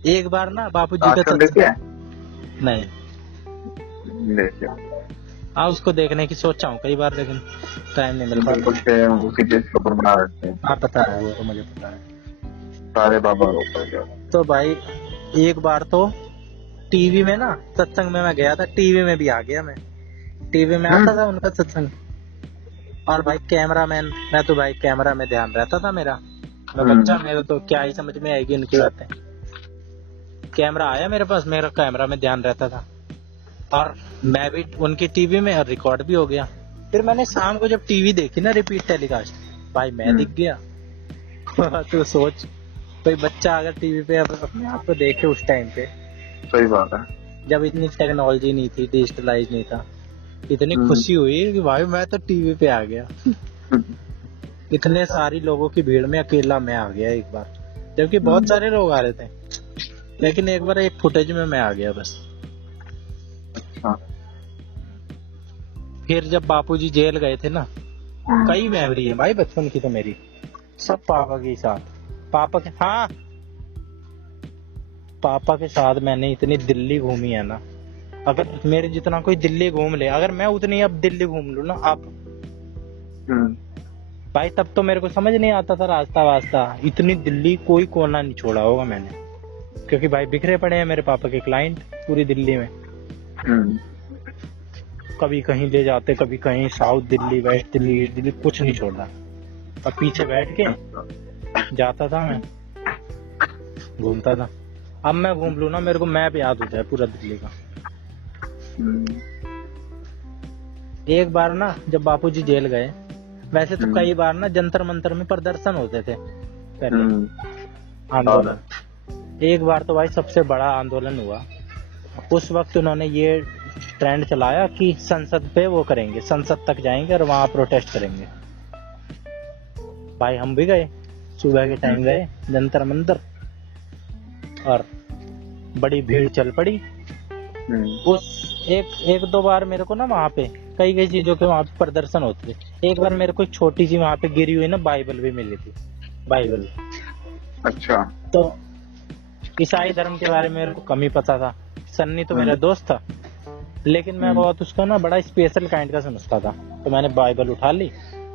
एक बार ना, बापूजी का नहीं देखिए, हाँ उसको देखने की सोचा हूँ कई बार, लेकिन टाइम नहीं मिल पाता। उसी चीज के ऊपर बना रहते हैं। हाँ पता है, वो तो मुझे पता है। सारे बाबा ऊपर। तो भाई एक बार तो टीवी में ना सत्संग में मैं गया था, टीवी में भी आ गया मैं, टीवी में आता था उनका सत्संग। और भाई कैमरामैन, मैं तो भाई कैमरा में ध्यान रहता था मेरा, मैं बच्चा, मेरे तो क्या ही समझ में आएगी उनकी बातें। कैमरा आया मेरे पास, मेरा कैमरा में ध्यान रहता था और मैं भी उनकी टीवी में, और रिकॉर्ड भी हो गया। फिर मैंने शाम को जब टीवी देखी ना रिपीट टेलीकास्ट, भाई मैं दिख गया। तो सोच, कोई बच्चा अगर टीवी पे अपने आप को देखे उस टाइम पे, सही बात है, जब इतनी टेक्नोलॉजी नहीं थी, डिजिटलाइज नहीं था, इतनी खुशी हुई कि भाई मैं तो टीवी पे आ गया। इतने सारी लोगों की भीड़ में अकेला मैं आ गया एक बार, जबकि बहुत सारे लोग आ रहे थे, लेकिन एक बार एक फुटेज में मैं आ गया बस। अच्छा। फिर जब बापूजी जेल गए थे ना, कई मेमोरी है भाई बचपन की तो मेरी, सब पापा के साथ, पापा के, हाँ पापा के साथ मैंने इतनी दिल्ली घूमी है ना, अगर मेरे जितना कोई दिल्ली घूम ले, अगर मैं उतनी अब दिल्ली घूम लूं ना अब, भाई तब तो मेरे को समझ नहीं आता था रास्ता वास्ता, इतनी दिल्ली कोई कोना नहीं छोड़ा होगा मैंने, क्योंकि भाई बिखरे पड़े हैं मेरे पापा के क्लाइंट पूरी दिल्ली में। कभी कहीं ले जाते, कभी कहीं, south Delhi, west Delhi, east Delhi, कुछ नहीं छोड़ा। और पीछे बैठ के जाता था मैं, घूमता था। अब मैं घूम लूं ना, मेरे को मैप याद होता है पूरा दिल्ली का। एक बार ना जब बापूजी जेल गए, वैसे तो कई बार ना जंतर मंतर में प्रदर्शन होते थे पहले, आंदोलन। एक बार तो भाई सबसे बड़ा आंदोलन हुआ, उस वक्त उन्होंने ये ट्रेंड चलाया कि संसद पे वो करेंगे, संसद तक जाएंगे और वहां प्रोटेस्ट करेंगे। भाई हम भी गए, सुबह के टाइम गए जंतर मंतर, और बड़ी भीड़ चल पड़ी। उस एक दो बार मेरे को ना वहाँ पे कई चीजों के वहाँ पे प्रदर्शन होते थे। एक बार मेरे को छोटी सी वहाँ पे गिरी हुई ना बाइबल भी मिली थी, बाइबल। अच्छा। तो ईसाई धर्म के बारे में मेरे को कम ही पता था, सन्नी तो मेरा दोस्त था, लेकिन मैं बहुत उसका ना बड़ा स्पेशल काइंड का समझता था। तो मैंने बाइबल उठा ली,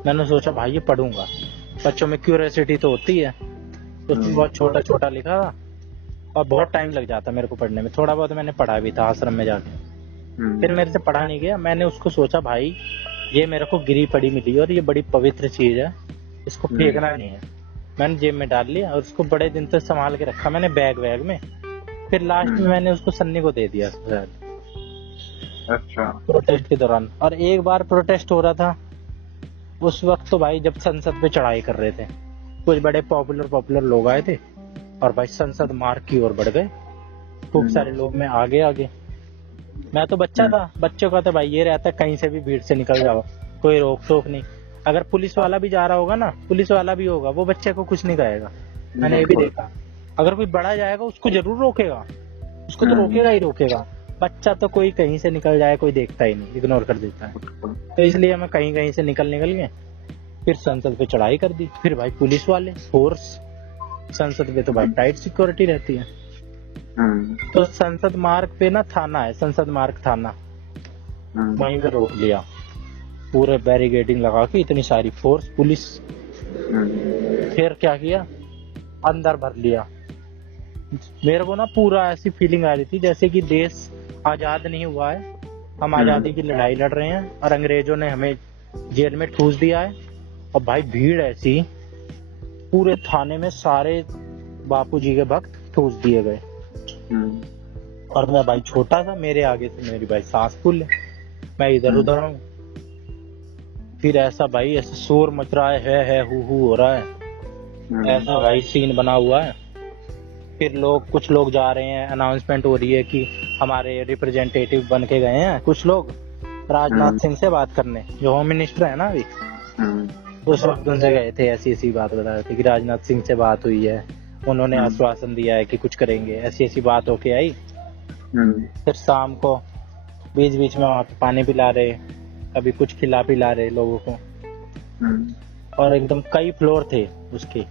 मैंने सोचा भाई ये पढ़ूंगा, बच्चों में क्यूरियोसिटी तो होती है। तो उसमें बहुत छोटा छोटा लिखा था और बहुत टाइम लग जाता मेरे को पढ़ने में, थोड़ा बहुत मैंने पढ़ा भी था आश्रम में जाके। फिर मेरे से पढ़ा नहीं गया, मैंने उसको सोचा भाई ये मेरे को गिरी पड़ी मिली और ये बड़ी पवित्र चीज है, इसको फेंकना नहीं है। मैंने जेब में डाल लिया और उसको बड़े दिन तक संभाल के रखा मैंने बैग में। फिर लास्ट में मैंने उसको सन्नी को दे दिया। अच्छा। प्रोटेस्ट के दौरान, और एक बार प्रोटेस्ट हो रहा था उस वक्त तो भाई जब संसद पे चढ़ाई कर रहे थे, कुछ बड़े पॉपुलर लोग आए थे और भाई संसद मार्ग की ओर बढ़ गए, खूब सारे लोग में आगे। मैं तो बच्चा था, बच्चों का तो भाई ये रहता है कहीं से भी भीड़ से निकल जाओ, कोई रोक टोक नहीं। अगर पुलिस वाला भी जा रहा होगा ना, पुलिस वाला भी होगा, वो बच्चे को कुछ नहीं कहेगा। मैंने ये भी देखा, अगर कोई बड़ा जाएगा उसको जरूर रोकेगा, उसको तो रोकेगा ही रोकेगा। बच्चा तो कोई कहीं से निकल जाए कोई देखता ही नहीं, इग्नोर कर देता है। तो इसलिए मैं कहीं से निकल गए, फिर संसद पे चढ़ाई कर दी। फिर भाई पुलिस वाले फोर्स, संसद पे तो भाई टाइट सिक्योरिटी रहती है। तो संसद मार्ग पे ना थाना है, संसद मार्ग थाना, वहीं पे रोक लिया, पूरे बैरिकेडिंग लगा के, इतनी सारी फोर्स पुलिस फिर क्या किया, अंदर भर लिया। मेरे को ना पूरा ऐसी फीलिंग आ रही थी जैसे कि देश आजाद नहीं हुआ है, हम आजादी की लड़ाई लड़ रहे हैं और अंग्रेजों ने हमें जेल में ठूस दिया है। और भाई भीड़ ऐसी, पूरे थाने में सारे बापूजी के भक्त ठूस दिए गए। और मैं भाई छोटा था, मेरे आगे से मेरी भाई सांस फूल है, मैं इधर उधर हूँ। फिर ऐसा भाई ऐसा शोर मच रहा है हु हो रहा है, ऐसा भाई सीन बना हुआ है। फिर कुछ लोग जा रहे हैं, अनाउंसमेंट हो रही है कि हमारे रिप्रेजेंटेटिव बन के गए हैं कुछ लोग राजनाथ सिंह से बात करने, जो होम मिनिस्टर है ना अभी, उस वक्त उनसे गए थे, ऐसी ऐसी बात बता रहे थे कि राजनाथ सिंह से बात हुई है, उन्होंने आश्वासन दिया है कि कुछ करेंगे, ऐसी ऐसी बात होके आई। फिर शाम को बीच बीच में वहाँ पे पानी पिला रहे, कभी कुछ खिला पिला रहे लोगों को। और एकदम कई फ्लोर थे उसके,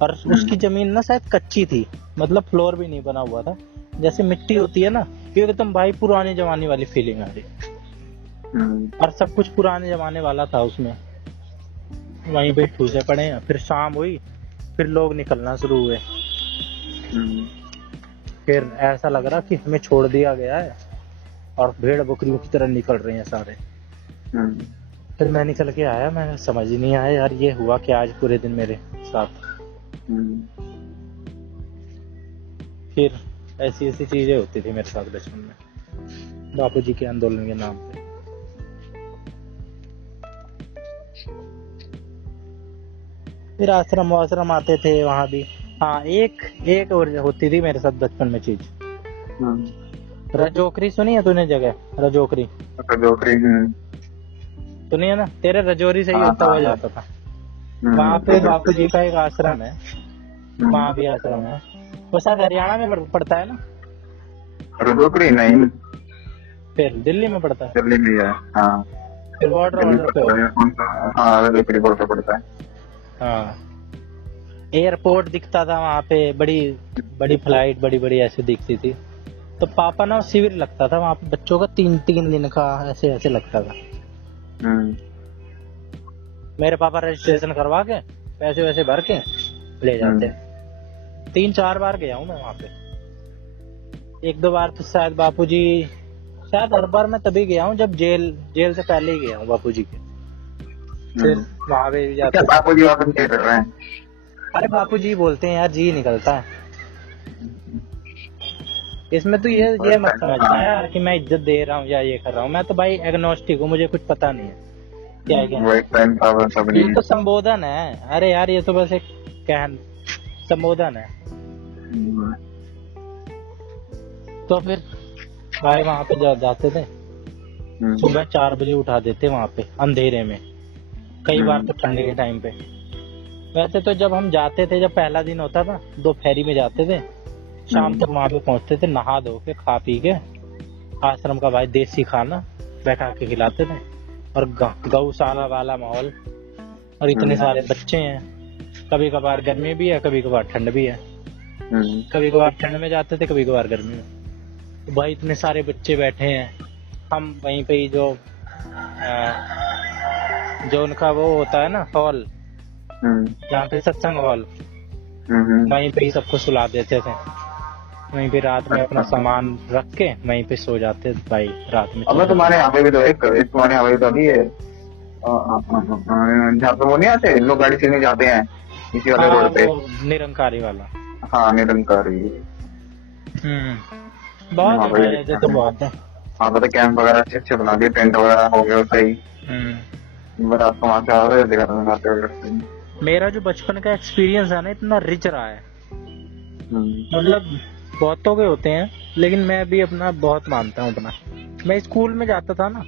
और उसकी जमीन ना शायद कच्ची थी, मतलब फ्लोर भी नहीं बना हुआ था, जैसे मिट्टी होती है ना, एकदम भाई पुराने जमाने वाली फीलिंग आ रही। और सब कुछ पुराने जमाने वाला था उसमें। वहीं पे ठूसे पड़े हैं। फिर शाम हुई, फिर लोग निकलना शुरू हुए। फिर ऐसा लग रहा कि हमें छोड़ दिया गया है और भेड़ बकरियों की तरह निकल रहे हैं सारे। फिर मैं निकल के आया, मैं समझ ही नहीं आया यार ये हुआ क्या आज पूरे दिन मेरे साथ। फिर ऐसी ऐसी चीजें होती थी मेरे साथ बचपन में, बापूजी के आंदोलन के नाम पे। फिर आश्रम आते थे वहाँ भी। हाँ, एक और होती थी मेरे साथ बचपन में चीज, रजोकरी सुनी है तूने जगह? रजोकरी सुनी है ना? तेरे रजौरी से ही होता हुआ जाता था। वहाँ पे बापूजी का एक आश्रम है, वहाँ भी आश्रम है, वो शायद हरियाणा में पड़ता है ना? रजोकरी नहीं, फिर दिल्ली में पड़ता है। दिल्ली में है। हाँ, फिर बॉर्डर पे पड़ता है। हाँ, एयरपोर्ट दिखता था वहाँ पे, बड़ी बड़ी फ्लाइट बड़ी बड़ी ऐसे दिखती थी। तो पापा ना शिविर लगता था वहाँ पे बच्चों का, 3 दिन का ऐसे ऐसे लगता था। मेरे पापा रजिस्ट्रेशन करवा के पैसे वैसे भर के ले जाते। 3-4 बार गया हूँ मैं वहाँ पे। 1-2 बार तो शायद बापूजी, शायद हर बार मैं तभी गया हूँ जब जेल से पहले ही गया हूँ बापूजी के। फिर वहाँ पे जाते। बापूजी वहाँ पे क्या कर रहे हैं? अरे बापूजी बोलते हैं यार, जी निकलता है इसमें। तो ये मत समझना यार कि मैं इज्जत दे रहा हूँ या ये कर रहा हूँ। मैं तो भाई एग्नोस्टिक हूँ, मुझे कुछ पता नहीं है क्या है क्या। ये तो संबोधन है। अरे यार ये तो बस एक संबोधन है। तो फिर भाई वहाँ पे जाते थे, सुबह 4 बजे उठा देते वहाँ पे अंधेरे में, कई बार तो ठंडे के टाइम पे। वैसे तो जब हम जाते थे, जब पहला दिन होता था, दोपहरी में जाते थे, शाम तक वहाँ पे पहुँचते थे, नहा धो के खा पी के। आश्रम का भाई देसी खाना बैठा के खिलाते थे, और गौशाला वाला माहौल, और इतने सारे बच्चे हैं। कभी कभार गर्मी भी है, कभी कभार ठंड भी है। कभी कभार ठंड में जाते थे, कभी कभार गर्मी में। तो भाई इतने सारे बच्चे बैठे हैं, हम वहीं पे ही जो उनका वो होता है ना हॉल, जहाँ पे सत्संग हॉल, वहीं पे ही सबको सुला देते थे। वहीं पे रात में अपना सामान रख के वहीं पे सो जाते भाई रात में। अब तुम्हारे यहाँ पे भी तो तुम्हारे यहाँ पे तो अभी है जहाँ पे वो नहीं आते लोग, गाड़ी से नहीं जाते हैं इसी वाले रोड पे, निरंकारी वाला। हाँ, निरंकारी। बहुत है तो बहुत है। हाँ, तो कैंप वगैरह अच्छे बना दिए, टेंट वगैरह हो गया सही। बस आपको वहाँ से आ रहे। मेरा जो बचपन का एक्सपीरियंस है ना, इतना रिच रहा है। मतलब बहुतों के होते हैं, लेकिन मैं भी अपना बहुत मानता हूँ अपना। मैं स्कूल में जाता था ना,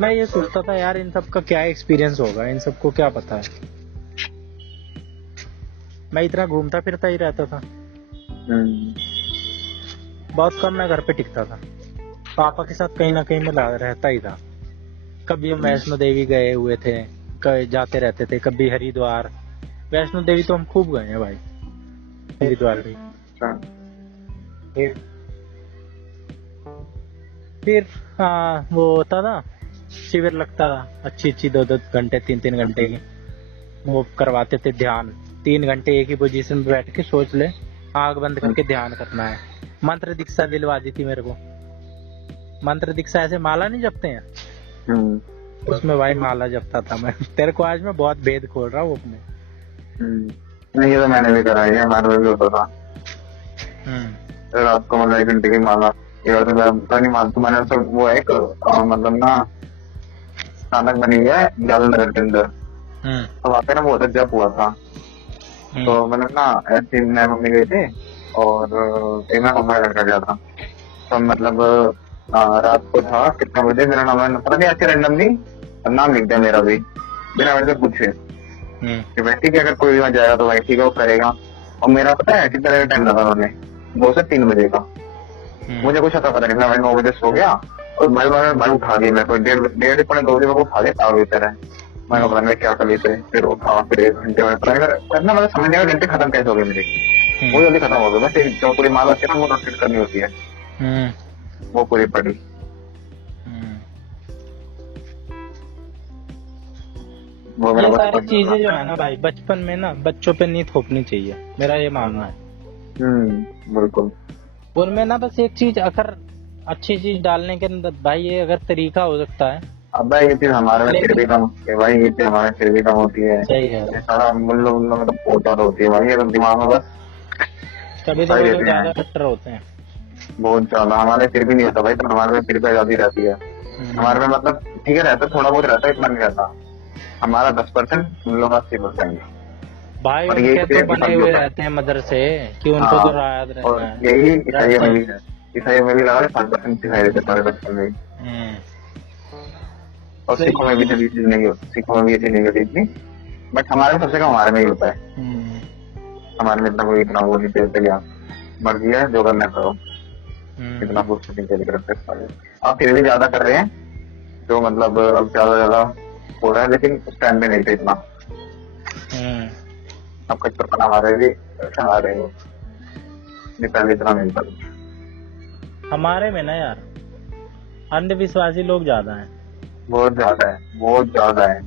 मैं ये सोचता था यार इन सब का क्या एक्सपीरियंस होगा, इन सबको क्या पता है। मैं इतना घूमता फिरता ही रहता था, बहुत कम मैं घर पे टिकता था। पापा के साथ कहीं ना कहीं मैं रहता ही था। कभी हम वैष्णो देवी गए हुए थे, जाते रहते थे, कभी हरिद्वार। वैष्णो देवी तो हम खूब गए हैं भाई, हरिद्वार भी। फिर वो होता था, शिविर लगता था, अच्छी 2-2 घंटे 3-3 घंटे की। वो करवाते थे ध्यान, 3 घंटे एक ही पोजीशन में बैठ के सोच ले, आंख बंद करके ध्यान करना है। मंत्र दीक्षा दिलवा दी थी मेरे को। मंत्र दीक्षा ऐसे माला नहीं जपते हैं, उसमें भाई माला जपता था मैं। तेरे को आज मैं बहुत भेद खोल रहा हूँ अपने। नहीं ये तो मैंने भी करा है, हमारे में भी होता था। रात को मतलब 1 घंटे की माला, ये तो मैं नहीं मानता। मैंने सब वो एक मतलब ना स्थानक बनी हुई है जालंधर के अंदर, तो वहाँ पे ना बहुत जब हुआ था। तो मतलब ना ऐसे मैं मम्मी गए थे और एक मैं मम्मा लड़का गया था। तो मतलब रात को था कितना बजे, मेरा नाम पता नहीं, ऐसे रैंडमली नाम लिख दिया मेरा भी बिना मेरे से पूछे कि भाई ठीक है अगर कोई वहाँ जाएगा तो भाई ठीक है वो करेगा। और मेरा पता है कितना देर टाइम लगा उन्होंने, 2 से 3 बजे का। मुझे कुछ पता नहीं, मैं 9 बजे सो गया और भाई उठा दिया मेरे को, 1:30 पौने 2 बजे मेरे को उठा दिया तार भीतर है। मैंने पता नहीं क्या कर ली थे, फिर उठा, फिर 1 घंटे में करना, मतलब समझ नहीं, घंटे खत्म कैसे हो गए मेरे, वो जल्दी खत्म हो गए। बस जो पूरी माल होती है ना वो रोटेट करनी होती है, वो पूरी पड़ी। ये सारी चीजें जो है ना भाई बचपन में ना बच्चों पे नहीं थोपनी चाहिए, मेरा ये मानना है। बिल्कुल। उनमें ना बस एक चीज, अगर अच्छी चीज डालने के अंदर भाई ये अगर तरीका हो सकता है। अब भाई ये चीज हमारे में फिर भी कम होती है भाई, ये चीज हमारे फिर भी कम होती है। सही है। सारा मुल्लो में तो बहुत ज्यादा होती है भाई, ये तो दिमाग में बस कभी तो वो ज्यादा कट्टर होते हैं, बहुत ज्यादा। हमारे फिर भी नहीं होता भाई, तो हमारे में फिर भी आजादी रहती है। हमारे में मतलब ठीक है रहता, थोड़ा बहुत रहता है, इतना नहीं रहता। हमारा 10%, उन लोग 80% भाई। उनके तो बने हुए रहते हैं मदरसे कि उनको तो रायत रहना है। यही ईसाइयों में भी है, ईसाइयों में भी लगा 5% सिखाई देते सारे बच्चों में। और सिखों में भी ये चीज नहीं होती, सिखों में भी ये चीज नहीं होती इतनी, बट हमारे सबसे कम हमारे में ही होता है। हमारे में इतना कोई इतना वो नहीं देते, क्या मर्जी है जो करना करो, इतना कुछ नहीं करते। आप फिर भी ज्यादा कर रहे हैं, जो मतलब अब ज्यादा हो रहा है, लेकिन उस टाइम में नहीं थे इतना। अब कच्चरपना हमारे भी आ रहे हो, पहले इतना नहीं था हमारे में ना यार। अंधविश्वासी लोग ज्यादा हैं, बहुत ज्यादा है, बहुत ज्यादा है,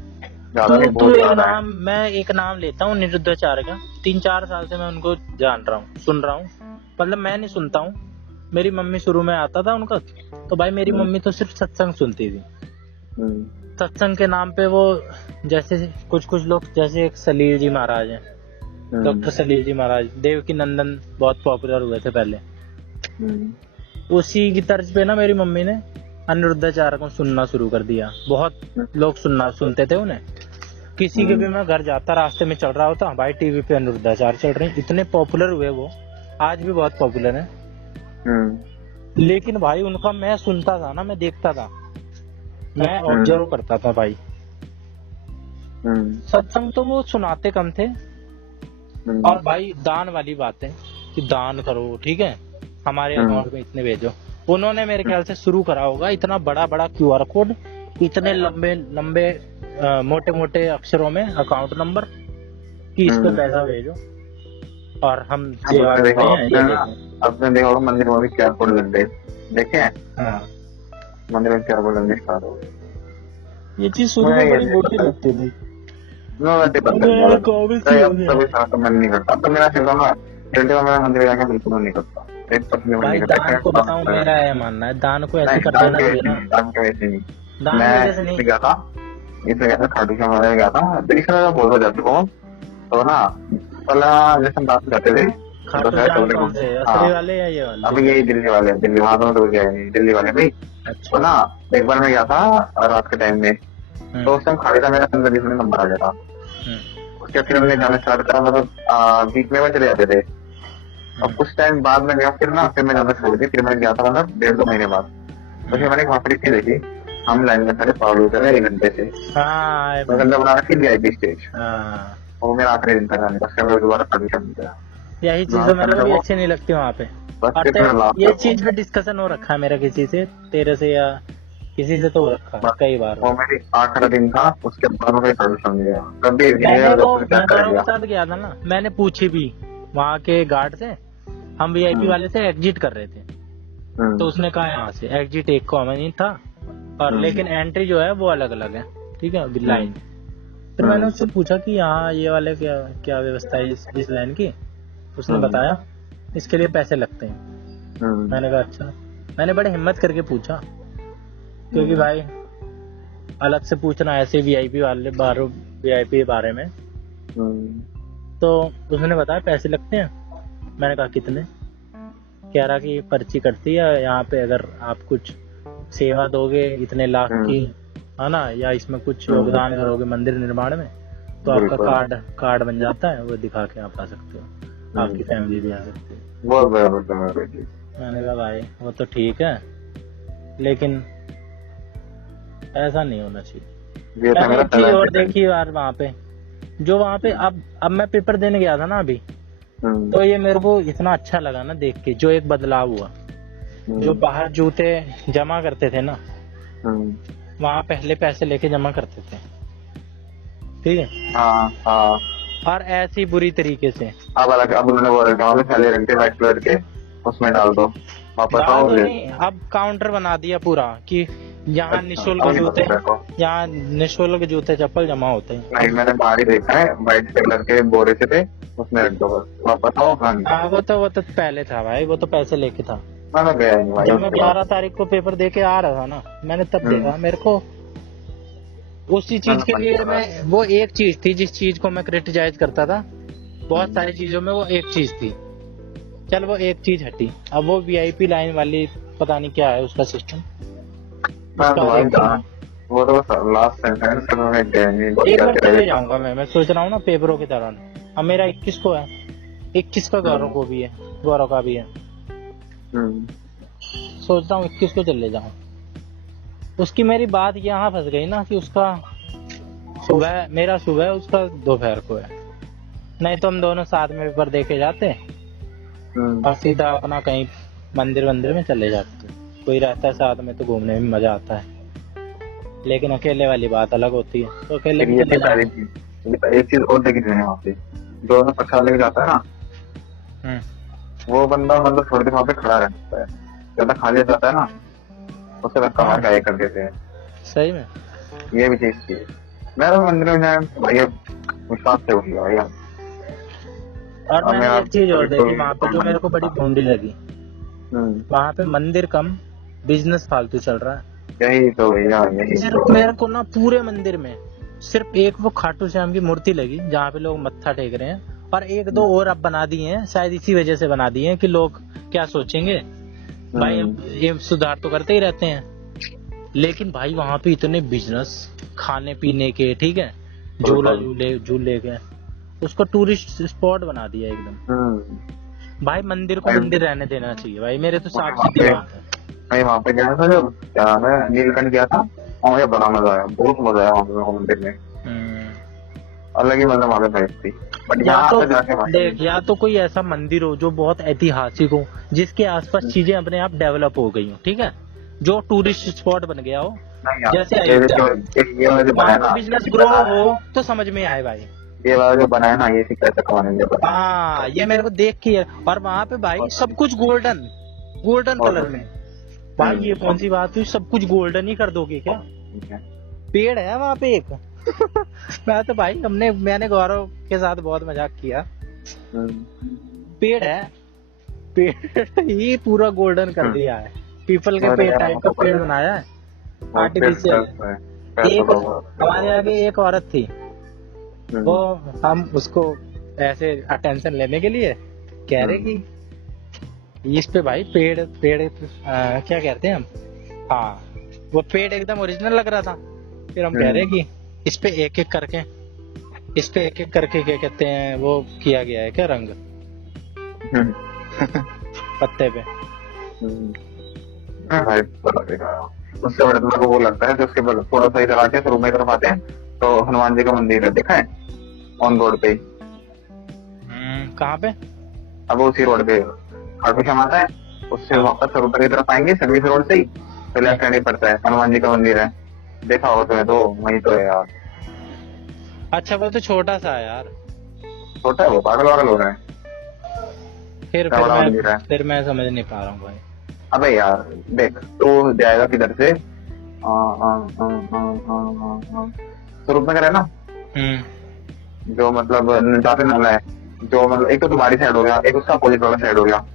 ज्यादा नहीं, बहुत ज्यादा है। मैं एक नाम लेता हूँ निरुद्धाचार्य का। 3-4 साल से मैं उनको जान रहा हूँ, सुन रहा हूँ। मतलब मैं नहीं सुनता हूँ, मेरी मम्मी शुरू में आता था उनका, तो भाई मेरी मम्मी तो सिर्फ सत्संग सुनती थी। सत्संग के नाम पे वो जैसे कुछ लोग, जैसे एक सलील जी महाराज हैं, डॉक्टर सलील जी महाराज, देवकी नंदन बहुत पॉपुलर हुए थे पहले। उसी की तर्ज पे ना मेरी मम्मी ने अनिरुद्धाचार्य को सुनना शुरू कर दिया। बहुत लोग सुनते थे उन्हें। किसी के भी मैं घर जाता, रास्ते में चल रहा होता, भाई टीवी पे अनिरुद्धाचार्य चल रहे हैं। इतने पॉपुलर हुए वो, आज भी बहुत पॉपुलर है। लेकिन भाई उनका मैं सुनता था ना, मैं देखता था, मैं ऑब्जर्व करता था भाई। सत्संग तो वो सुनाते कम थे। और भाई दान वाली बात है कि दान करो, ठीक है, हमारे अकाउंट में इतने भेजो। उन्होंने मेरे ख्याल से शुरू करा होगा, इतना बड़ा QR कोड, इतने लंबे मोटे अक्षरों में अकाउंट नंबर कि इस पे पैसा भेजो और हम सेवा करते हैं। आपने देखा होगा मंदिर में भी QR कोड लग गए, देखे हैं? मंदिर में QR कोड लगने स्टार्ट हो गए। ये चीज शुरू में बड़ी मोटी लगती थी। मन नहीं करता, तो मेरा मेरा मंदिर जाकर बिल्कुल नहीं करता। भाई दान को बताऊं, मेरा है मानना है, दान को ऐसे कर देना चाहिए ना। दान के वैसे नहीं, मैं गया था, इससे गया था खाटू श्याम मंदिर गया था, तीसरा बोल जाते को तो ना पहला जैसे हम बात करते थे, असली वाले या ये वाले? अभी यही दिल्ली वाले, दिल्ली वहां तो दिल्ली वाले भाई। तो ना एक बार मैं गया था रात के टाइम में, तो उस टाइम खाली था, मेरा 15-20 मिनट नंबर आ गया था। उसके फिर हमने जाना स्टार्ट करा, मतलब बीच में चले जाते थे। और कुछ टाइम बाद में गया, फिर मैं जाना छोड़ दी। फिर मैं गया था मतलब 1.5-2 महीने बाद, तो फिर मैंने वहाँ पर इतनी देखी, हम लाइन में खड़े पागल हो गए 1 घंटे से। मतलब बना रखी VIP स्टेज, वो मेरा आखिरी दिन था जाने का, फिर दोबारा खाटू श्याम गया। यही चीज तो मेरे को भी अच्छी नहीं लगती वहाँ पे। ये चीज पे डिस्कशन हो रखा है मेरा किसी से, तेरे से या किसी से तो हो रखा कई बार। वो मेरी आखिरी दिन था, उसके बाद मैं खाटू श्याम गया। कभी साथ गया था ना, मैंने पूछी भी वहाँ के गार्ड से, हम VIP वाले से एग्जिट कर रहे थे, तो उसने कहा यहाँ से एग्जिट एक कॉमन ही था, और लेकिन एंट्री जो है वो अलग अलग है, ठीक है, लाइन। फिर मैंने उससे पूछा कि यहाँ ये वाले क्या क्या व्यवस्था है इस लाइन की। उसने बताया इसके लिए पैसे लगते हैं। मैंने कहा अच्छा। मैंने बड़े हिम्मत करके पूछा, क्योंकि भाई अलग से पूछना ऐसे वीआईपी वाले वीआईपी के बारे में। तो उसने बताया पैसे लगते हैं। मैंने कहा कितने? कह रहा कि पर्ची कटती है यहाँ पे, अगर आप कुछ सेवा दोगे इतने लाख की, है ना, या इसमें कुछ योगदान करोगे मंदिर निर्माण में, तो आपका कार्ड बन जाता है, वो दिखा के आप आ सकते हो, आपकी फैमिली भी आ सकती है। मैंने कहा भाई वो तो ठीक है, लेकिन ऐसा नहीं होना चाहिए। मैंने एक चीज और देखी यार वहाँ पे, जो वहाँ पे अब मैं पेपर देने गया था ना अभी, तो ये मेरे को इतना अच्छा लगा ना देख के, जो एक बदलाव हुआ। जो बाहर जूते जमा करते थे ना, वहाँ पहले पैसे लेके जमा करते थे, ठीक है। और ऐसी बुरी तरीके से अब उन्होंने व्हाइट कलर के उसमें डाल दो वापस। अब काउंटर बना दिया पूरा कि यहाँ निःशुल्क जूते चप्पल जमा होते हैं। नहीं, मैंने बाहर ही देखा है, व्हाइट कलर के बोरे से थे, उसमें रख दो वापस आओ। वो तो पहले था भाई, वो तो पैसे लेके था। जब मैं 12 तारीख को पेपर दे के आ रहा था ना, मैंने तब देखा। मेरे को उसी चीज के लिए वो एक चीज थी जिस चीज को मैं क्रिटिसाइज करता था, बहुत सारी चीजों में वो एक चीज थी। चल वो एक चीज हटी, अब वो वीआईपी लाइन वाली पता नहीं क्या है उसका सिस्टम। वो तो लास्ट सेंटेंस एक बार चले जाऊंगा मैं सोच रहा हूँ ना पेपरों के दौरान। अब मेरा 21 को है, 21 का गौरव का भी है। सोच रहा हूँ 21 को चले जाऊँ। उसकी मेरी बात यहाँ फंस गई ना कि उसका मेरा सुबह उसका दोपहर को है। नहीं तो हम दोनों साथ में पेपर देके जाते और सीधा अपना कहीं मंदिर में चले जाते। कोई रहता है साथ में तो घूमने में मजा आता है, लेकिन अकेले वाली बात अलग होती है। तो अकेले एक चीज और देखी मैंने वहाँ पे, जो ना प्रसाद लेके जाता है ना, वो बंदा मतलब थोड़ी देर वहाँ पे खड़ा रहता है, ज्यादा खाली जाता है ना, उससे धक्का मार के कर देते हैं। सही में ये भी चीज थी। मैं तो मंदिर में भैया विश्वास से उठ गया। और मैंने एक चीज और देखी वहाँ पे, जो मेरे को बड़ी भूंडी लगी। वहाँ पे मंदिर कम बिजनेस फालतू चल रहा है। यही तो भैया, सिर्फ मेरे को ना पूरे मंदिर में सिर्फ एक वो खाटू श्याम की मूर्ति लगी जहाँ पे लोग मत्था टेक रहे हैं, और एक दो और अब बना दिए हैं, शायद इसी वजह से बना दिए हैं कि लोग क्या सोचेंगे। भाई ये सुधार तो करते ही रहते हैं, लेकिन भाई वहाँ पे इतने बिजनेस खाने पीने के, ठीक है, झूले के, उसको टूरिस्ट स्पॉट बना दिया एकदम। भाई मंदिर को मंदिर रहने देना चाहिए भाई, मेरे तो साफ सीधी बात है। मैं वहाँ पे गया था, जब मैं नीलकंठ गया था, और मुझे बड़ा मजा आया, बहुत मजा आया वहाँ पे मंदिर में। अलग ही मतलब वहाँ पे थी। या तो कोई ऐसा मंदिर हो जो बहुत ऐतिहासिक हो, जिसके आसपास चीजें अपने आप डेवलप हो गई हो, ठीक है, जो टूरिस्ट स्पॉट बन गया हो, जैसे बिजनेस ग्रो हो, तो समझ में आए भाई। ये वाला जो बनाया ना, ये पैसा कमाने के। हाँ, ये मेरे को देख के, और वहाँ पे भाई सब कुछ गोल्डन कलर में। भाई ये कौन सी बात हुई, सब कुछ गोल्डन ही कर दोगे क्या? पेड़ है वहाँ पे एक मैं तो भाई मैंने गौरव के साथ बहुत मजाक किया। पेड़ है, पेड़ ही पूरा गोल्डन कर दिया है, पीपल के पेड़ टाइप का पेड़ बनाया है आर्टिफिशियल। एक हमारे आगे एक औरत थी, वो हम उसको ऐसे अटेंशन लेने के लिए कह रहे कि इस पे भाई पेड़ क्या कहते हैं हम, हाँ, वो पेड़ एकदम ओरिजिनल लग रहा था। फिर हम कह रहे कि इस पे एक एक करके क्या कहते हैं, वो किया गया है क्या रंग पत्ते पे। उससे बड़े को वो लगता है, जो उसके थोड़ा सा इधर आके शुरू में तरफ आते हैं तो हनुमान जी का मंदिर है, देखा है ऑन रोड पे। कहाँ पे? अब उसी रोड पे खाटू श्याम आता है, उससे वापस सरोवर की तरफ आएंगे, सर्विस रोड से ही तो लेफ्ट हैंड ही पड़ता है, हनुमान जी का मंदिर है, देखा होगा तुम्हें तो, वही तो है यार। अच्छा, वो तो छोटा सा है यार, छोटा है वो, पागल हो रहा है। फिर मैं समझ नहीं पा रहा हूँ भाई। अबे यार देख, तो जाएगा किधर से, स्वरूप में करे ना, जो मतलब जहाँ पे नाला है, जो मतलब एक तो तुम्हारी साइड हो गया, एक उसका अपोजिट वाला साइड हो गया।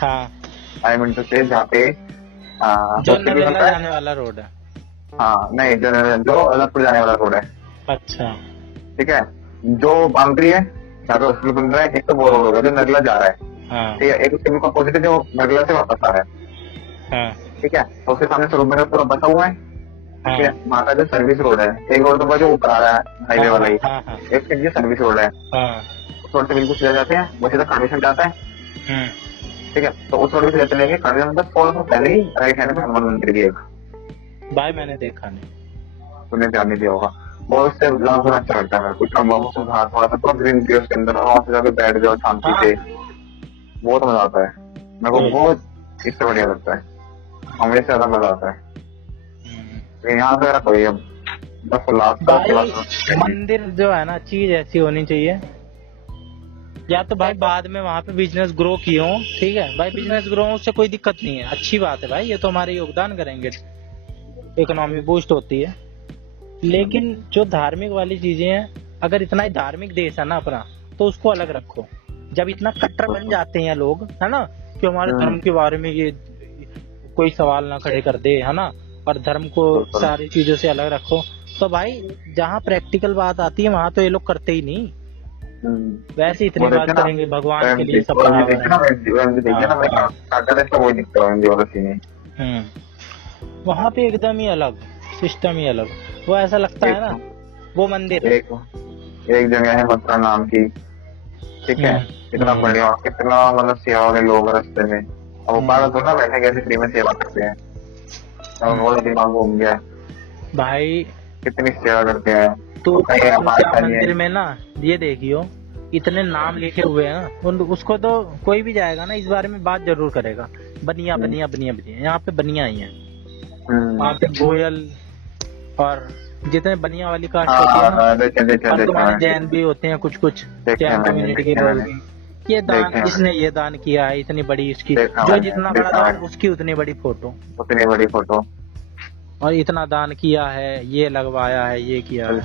हाँ, आई मीन टू से जहाँ पे जो बस्ती की नरेला पड़ता है। जाने वाला रोड है। हाँ नहीं, जो अदरपुर जाने वाला रोड है, अच्छा। ठीक है। जो बाउंड्री है जहाँ पे हॉस्पिटल बन रहा है, एक तो वो रोड होगा जो नगला जा रहा है, हाँ ठीक है। एक उसके बिल्कुल अपोजिट है जो नगला से वापस आ रहा है, हाँ ठीक है। तो उसके सामने स्वरूप नगर पूरा बसा हुआ है, हाँ ठीक है। वहाँ का जो सर्विस रोड है, एक रोड तो जो ऊपर आ रहा है हाईवे वाला ही, हाँ हाँ एक के सर्विस रोड है, हाँ। उस रोड से बिल्कुल सीधा जाते हैं, वो सीधा खानेसर जाता है, हम्म। ठीक है। तो उस रोड पे सीधा चलेंगे, खानेसर मतलब 100 फुट पहले ही राइट हैंड में हनुमान मंदिर भी है एक, भाई मैंने देखा नहीं। तुमने ध्यान नहीं दिया होगा। बहुत से ब्लॉग में अच्छा लगता है मेरे को, इतना बहुत सुधार थोड़ा सा तो ग्रीन पीस के अंदर वहां से जाके बैठ जाओ शांति हाँ। से, बहुत मजा आता है मेरे को, बहुत इससे बढ़िया लगता है, हमेशा ज्यादा मजा आता है। लेकिन यहाँ पे कोई अब बस लास्ट भाई मंदिर जो है ना, चीज ऐसी होनी चाहिए, या तो भाई बाद में वहाँ पे बिजनेस ग्रो किए हो, ठीक है भाई, बिजनेस ग्रो हो उससे कोई दिक्कत नहीं है, अच्छी बात है भाई, ये तो हमारे योगदान करेंगे, इकोनॉमी बूस्ट होती है। लेकिन जो धार्मिक वाली चीजें हैं, अगर इतना ही धार्मिक देश है ना अपना, तो उसको अलग रखो। जब इतना कट्टर बन जाते हैं लोग, है ना, कि हमारे धर्म के बारे में ये कोई सवाल ना खड़े कर दे, है ना, और धर्म को सारी चीजों से अलग रखो, तो भाई जहाँ प्रैक्टिकल बात आती है वहाँ तो ये लोग करते ही नहीं, वैसे इतनी बात करेंगे भगवान के लिए सब बराबर है। वहाँ पे एकदम ही अलग सिस्टम ही अलग, वो ऐसा लगता है ना, वो मंदिर एक जगह है मथुरा नाम की, ठीक है। इतना बढ़िया, कितना मतलब सेवा वाले लोग रास्ते में, अब वो पागल तो ना बैठे कैसे फ्री में सेवा करते हैं, वो दिमाग घूम गया भाई। कितनी सेवा करते हैं। तो मंदिर में ना ये देखियो, इतने नाम लिखे हुए हैं ना, उसको तो कोई भी जाएगा ना इस बारे में बात जरूर करेगा, बनिया बनिया बनिया बनिया, यहाँ पे बनिया ही है, वहाँ पे गोयल और जितने बनिया वाली कास्ट होती है ना, और तुम्हारे जैन भी होते हैं कुछ कुछ जैन कम्युनिटी के लोग भी, ये दान, इसने ये दान किया है, इतनी बड़ी इसकी, जो जितना बड़ा दान उसकी उतनी बड़ी फोटो, और इतना दान किया है, ये लगवाया है, ये किया है,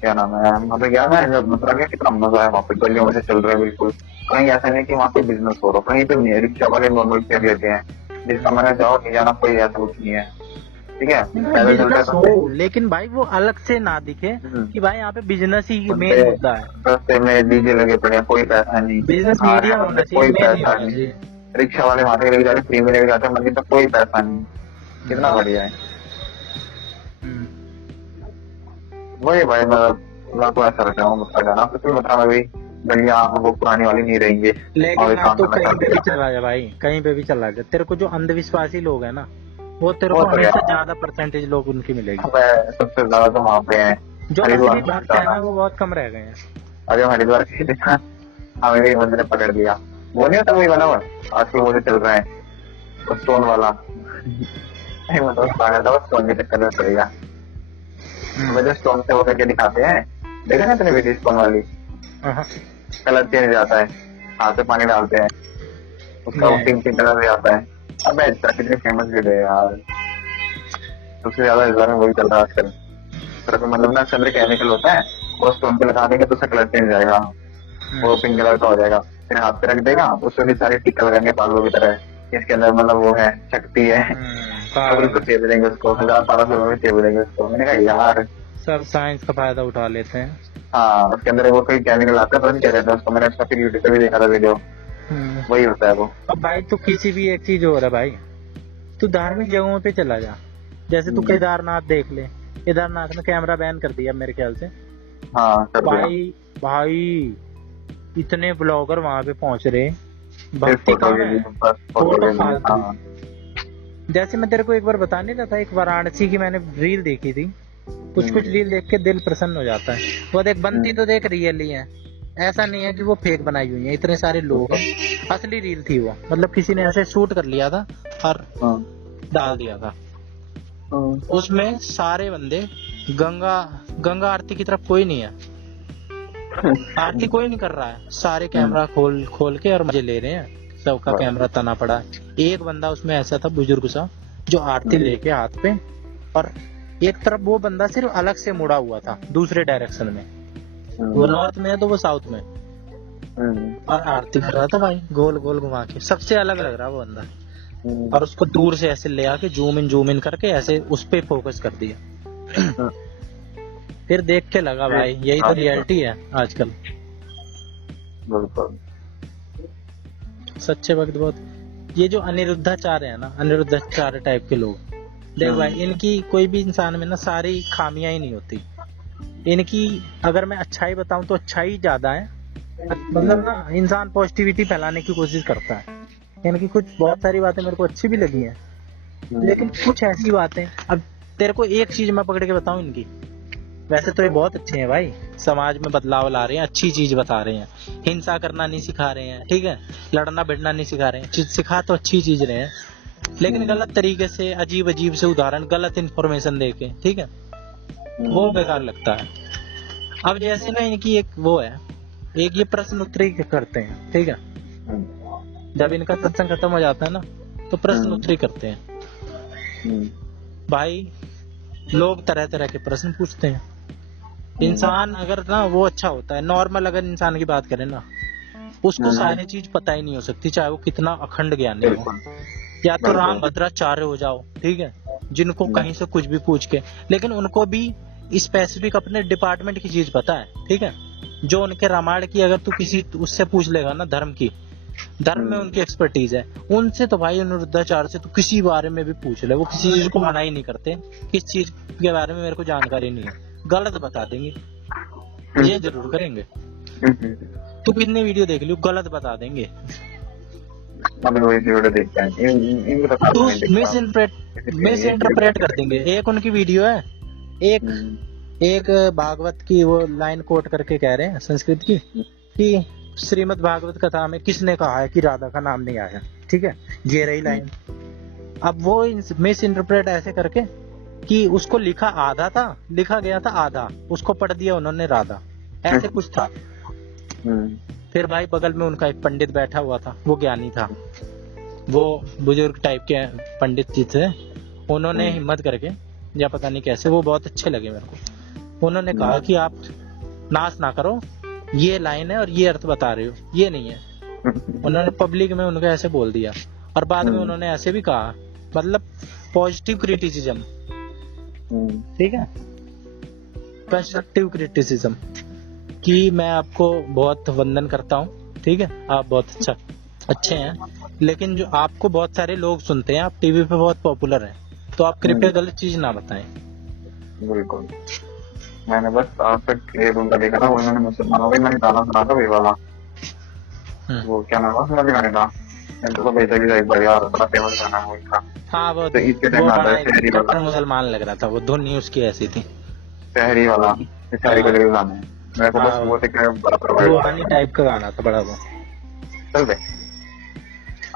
क्या नाम है, मतलब क्या है मथुरा का कितना मजा है वहाँ पे, गलियों में से चल रहा है बिल्कुल, कहीं ऐसा नहीं कि वहाँ पे बिजनेस हो रहा, कहीं पे नहीं है, रिक्शा वाले नॉर्मल फेयर लेते हैं, जिसका मैंने जाओ नहीं जाना, कोई ऐसा कुछ नहीं है, ठीक है। पैदल चलते हो, लेकिन भाई वो अलग से ना दिखे कि भाई यहाँ पे बिजनेस ही मेन मुद्दा है, रास्ते में डीजे लगे पड़े हैं, कोई पैसा नहीं, बिजनेस मीडिया होना चाहिए, कोई पैसा नहीं, रिक्शा वाले वहाँ से लेके जाते फ्री में लेके जाते हैं मंदिर तक, कोई पैसा नहीं, कितना बढ़िया है। वही भाई मैं तो ऐसा रखा हूँ मथुरा जाना, तो मथुरा में भी गलियां वो पुरानी वाली नहीं रहेंगी, लेकिन आप तो कहीं पे भी चला गया भाई, कहीं पे भी चला गया, तेरे को जो अंधविश्वासी लोग है ना, वो तेरे को हमेशा ज्यादा परसेंटेज लोग उनकी मिलेगी, सबसे ज्यादा तो वहाँ पे है जो असली भक्त है ना, वो बहुत कम रह गए हैं। अरे हरिद्वार के देखा, हमें भी मंदिर ने पकड़ दिया, वो नहीं होता वही बना हुआ आजकल मुझे चल रहा है, तो स्टोन वाला, मतलब पागल था, स्टोन के चक्कर में पड़ेगा, मुझे स्टोन से वो करके दिखाते हैं, देखा ना तेरे वीडियो स्टोन वाली, कलर चेंज जाता है, हाथ से पानी डालते हैं, उसका वो पिंक कलर हो जाता है। अबे कितनी फेमस वीडियो है यार, सबसे ज्यादा इस बार में वही चल रहा है आजकल, तो मतलब ना अंदर केमिकल होता है, वो स्टोन पे लगा देंगे तो उसका कलर चेंज जाएगा, वो पिंक कलर का हो जाएगा, फिर हाथ पे रख देगा, उसमें भी सारे टिक्का लगाएंगे पागलों की तरह, इसके अंदर मतलब वो है शक्ति है, उसको चेप देंगे, उसको 1000-1200 में चेप देंगे उसको। मैंने कहा यार सब साइंस का फायदा उठा लेते हैं। हाँ, उसके अंदर वो कोई केमिकल आता है, पता नहीं क्या रहता है उसको, मैंने उसका फिर यूट्यूब पे भी देखा था वीडियो, वही होता है वो। अब भाई तू किसी भी एक चीज हो रहा है भाई, तू धार्मिक जगहों पे चला जा, जैसे तू केदारनाथ देख ले, केदारनाथ में कैमरा बैन कर दिया मेरे ख्याल से। हाँ भाई इतने ब्लॉगर वहाँ पे पहुंच रहे, भक्ति कम है, फोटो फालतू। जैसे मैं तेरे को एक बार बताने था, एक वाराणसी की मैंने रील देखी थी, कुछ रील देख के दिल प्रसन्न हो जाता है। वो देख बनती तो देख रियल ही है, ऐसा नहीं है कि वो फेक बनाई हुई है, इतने सारे लोग हैं, असली रील थी वो, मतलब किसी ने ऐसे शूट कर लिया था और डाल दिया था। उसमें सारे बंदे गंगा आरती की तरफ कोई नहीं है, आरती कोई नहीं कर रहा है, सारे कैमरा खोल के और मजे ले रहे हैं, सबका कैमरा तना पड़ा है। एक बंदा उसमें ऐसा था बुजुर्ग सा, जो आरती लेके हाथ पे, और एक तरफ वो बंदा सिर्फ अलग से मुड़ा हुआ था दूसरे डायरेक्शन में, वो नॉर्थ में है तो वो साउथ में, और आरती कर रहा था भाई गोल गोल घुमा के, सबसे अलग लग रहा वो बंदा। और उसको दूर से ऐसे ले आके जूम इन करके ऐसे उस पे फोकस कर दिया। फिर देख के लगा भाई यही तो रियलिटी है आजकल। बिल्कुल सच्चे वक्त बहुत। ये जो अनिरुद्धाचार्य है ना, अनिरुद्धाचार्य टाइप के लोग, देख भाई इनकी कोई भी इंसान में ना सारी खामियां ही नहीं होती। इनकी अगर मैं अच्छाई बताऊं तो अच्छाई ज्यादा है, मतलब ना इंसान पॉजिटिविटी फैलाने की कोशिश करता है। इनकी कुछ बहुत सारी बातें मेरे को अच्छी भी लगी हैं, लेकिन कुछ ऐसी बातें, अब तेरे को एक चीज मैं पकड़ के बताऊं इनकी, वैसे तो ये बहुत अच्छे हैं भाई, समाज में बदलाव ला रहे हैं, अच्छी चीज बता रहे हैं, हिंसा करना नहीं सिखा रहे हैं, ठीक है, लड़ना भिड़ना नहीं सिखा रहे हैं, सिखा तो अच्छी चीज रहे हैं, लेकिन गलत तरीके से अजीब अजीब से उदाहरण, गलत इन्फॉर्मेशन देके, ठीक है, वो बेकार लगता है। अब जैसे ना इनकी एक वो है, एक ये प्रश्न उत्तरी करते हैं, ठीक है, जब इनका सत्संग खत्म हो जाता है ना तो प्रश्न उत्तरी करते हैं भाई। लोग तरह तरह के प्रश्न पूछते हैं। इंसान अगर ना वो अच्छा होता है, नॉर्मल अगर इंसान की बात करें ना, उसको सारी चीज पता ही नहीं हो सकती, चाहे वो कितना अखंड ज्ञानी हो। या तो राम भद्राचार्य हो जाओ, ठीक है, जिनको कहीं से कुछ भी पूछ के, लेकिन उनको भी स्पेसिफिक अपने डिपार्टमेंट की चीज पता है, ठीक है, जो उनके रामायण की अगर तू किसी उससे पूछ लेगा ना, धर्म की, धर्म में उनकी एक्सपर्टीज है, उनसे तो भाई अनिरुद्धाचार्य से तो किसी बारे में भी पूछ ले, वो किसी चीज को मना ही नहीं करते, किस चीज के बारे में मेरे को जानकारी नहीं है, गलत बता देंगे, ये जरूर करेंगे। तू कितनी वीडियो देख लियो, गलत बता देंगे। तू मिस इंटरप्रेट कर देंगे। एक उनकी वीडियो है, एक भागवत की वो लाइन कोट करके कह रहे हैं संस्कृत की, कि श्रीमद् भागवत कथा में किसने कहा है कि राधा का नाम नहीं आया, ठीक है, ये रही लाइन। अब वो मिस इंटरप्रेट ऐसे करके कि उसको लिखा आधा था, लिखा गया था आधा, उसको पढ़ दिया उन्होंने राधा, ऐसे कुछ था। फिर भाई बगल में उनका एक पंडित बैठा हुआ था, वो ज्ञानी था, वो बुजुर्ग टाइप के पंडित जी थे, उन्होंने हिम्मत करके, या पता नहीं कैसे, वो बहुत अच्छे लगे मेरे को, उन्होंने कहा कि आप नाश ना करो, ये लाइन है और ये अर्थ बता रहे हो, ये नहीं है। उन्होंने पब्लिक में उनको ऐसे बोल दिया, और बाद में उन्होंने ऐसे भी कहा, मतलब पॉजिटिव क्रिटिसिज्म, ठीक है, कंस्ट्रक्टिव क्रिटिसिज्म, कि मैं आपको बहुत वंदन करता हूँ, ठीक है, आप बहुत अच्छे हैं, लेकिन जो आपको बहुत सारे लोग सुनते हैं, आप टीवी पे बहुत पॉपुलर हैं, तो आप कृपया गलत चीज ना बताएं। बिल्कुल, मैंने बस आज तक क्लिप उनका देखा था, वो इन्होंने मुसलमानों का मैंने गाना सुना था, वही वाला, वो क्या नाम है उसका गाने का, तो बेटा भी एक बार यार बड़ा फेमस गाना है उनका। हाँ, वो तो इसके टाइम आता है शहरी वाला, मुसलमान लग रहा था, वो धुन ही उसकी ऐसी थी, शहरी वाला, शहरी का गाना है, मेरे को बस वो देख के बड़ा प्रभावित टाइप का गाना था, बड़ा वो। चल बे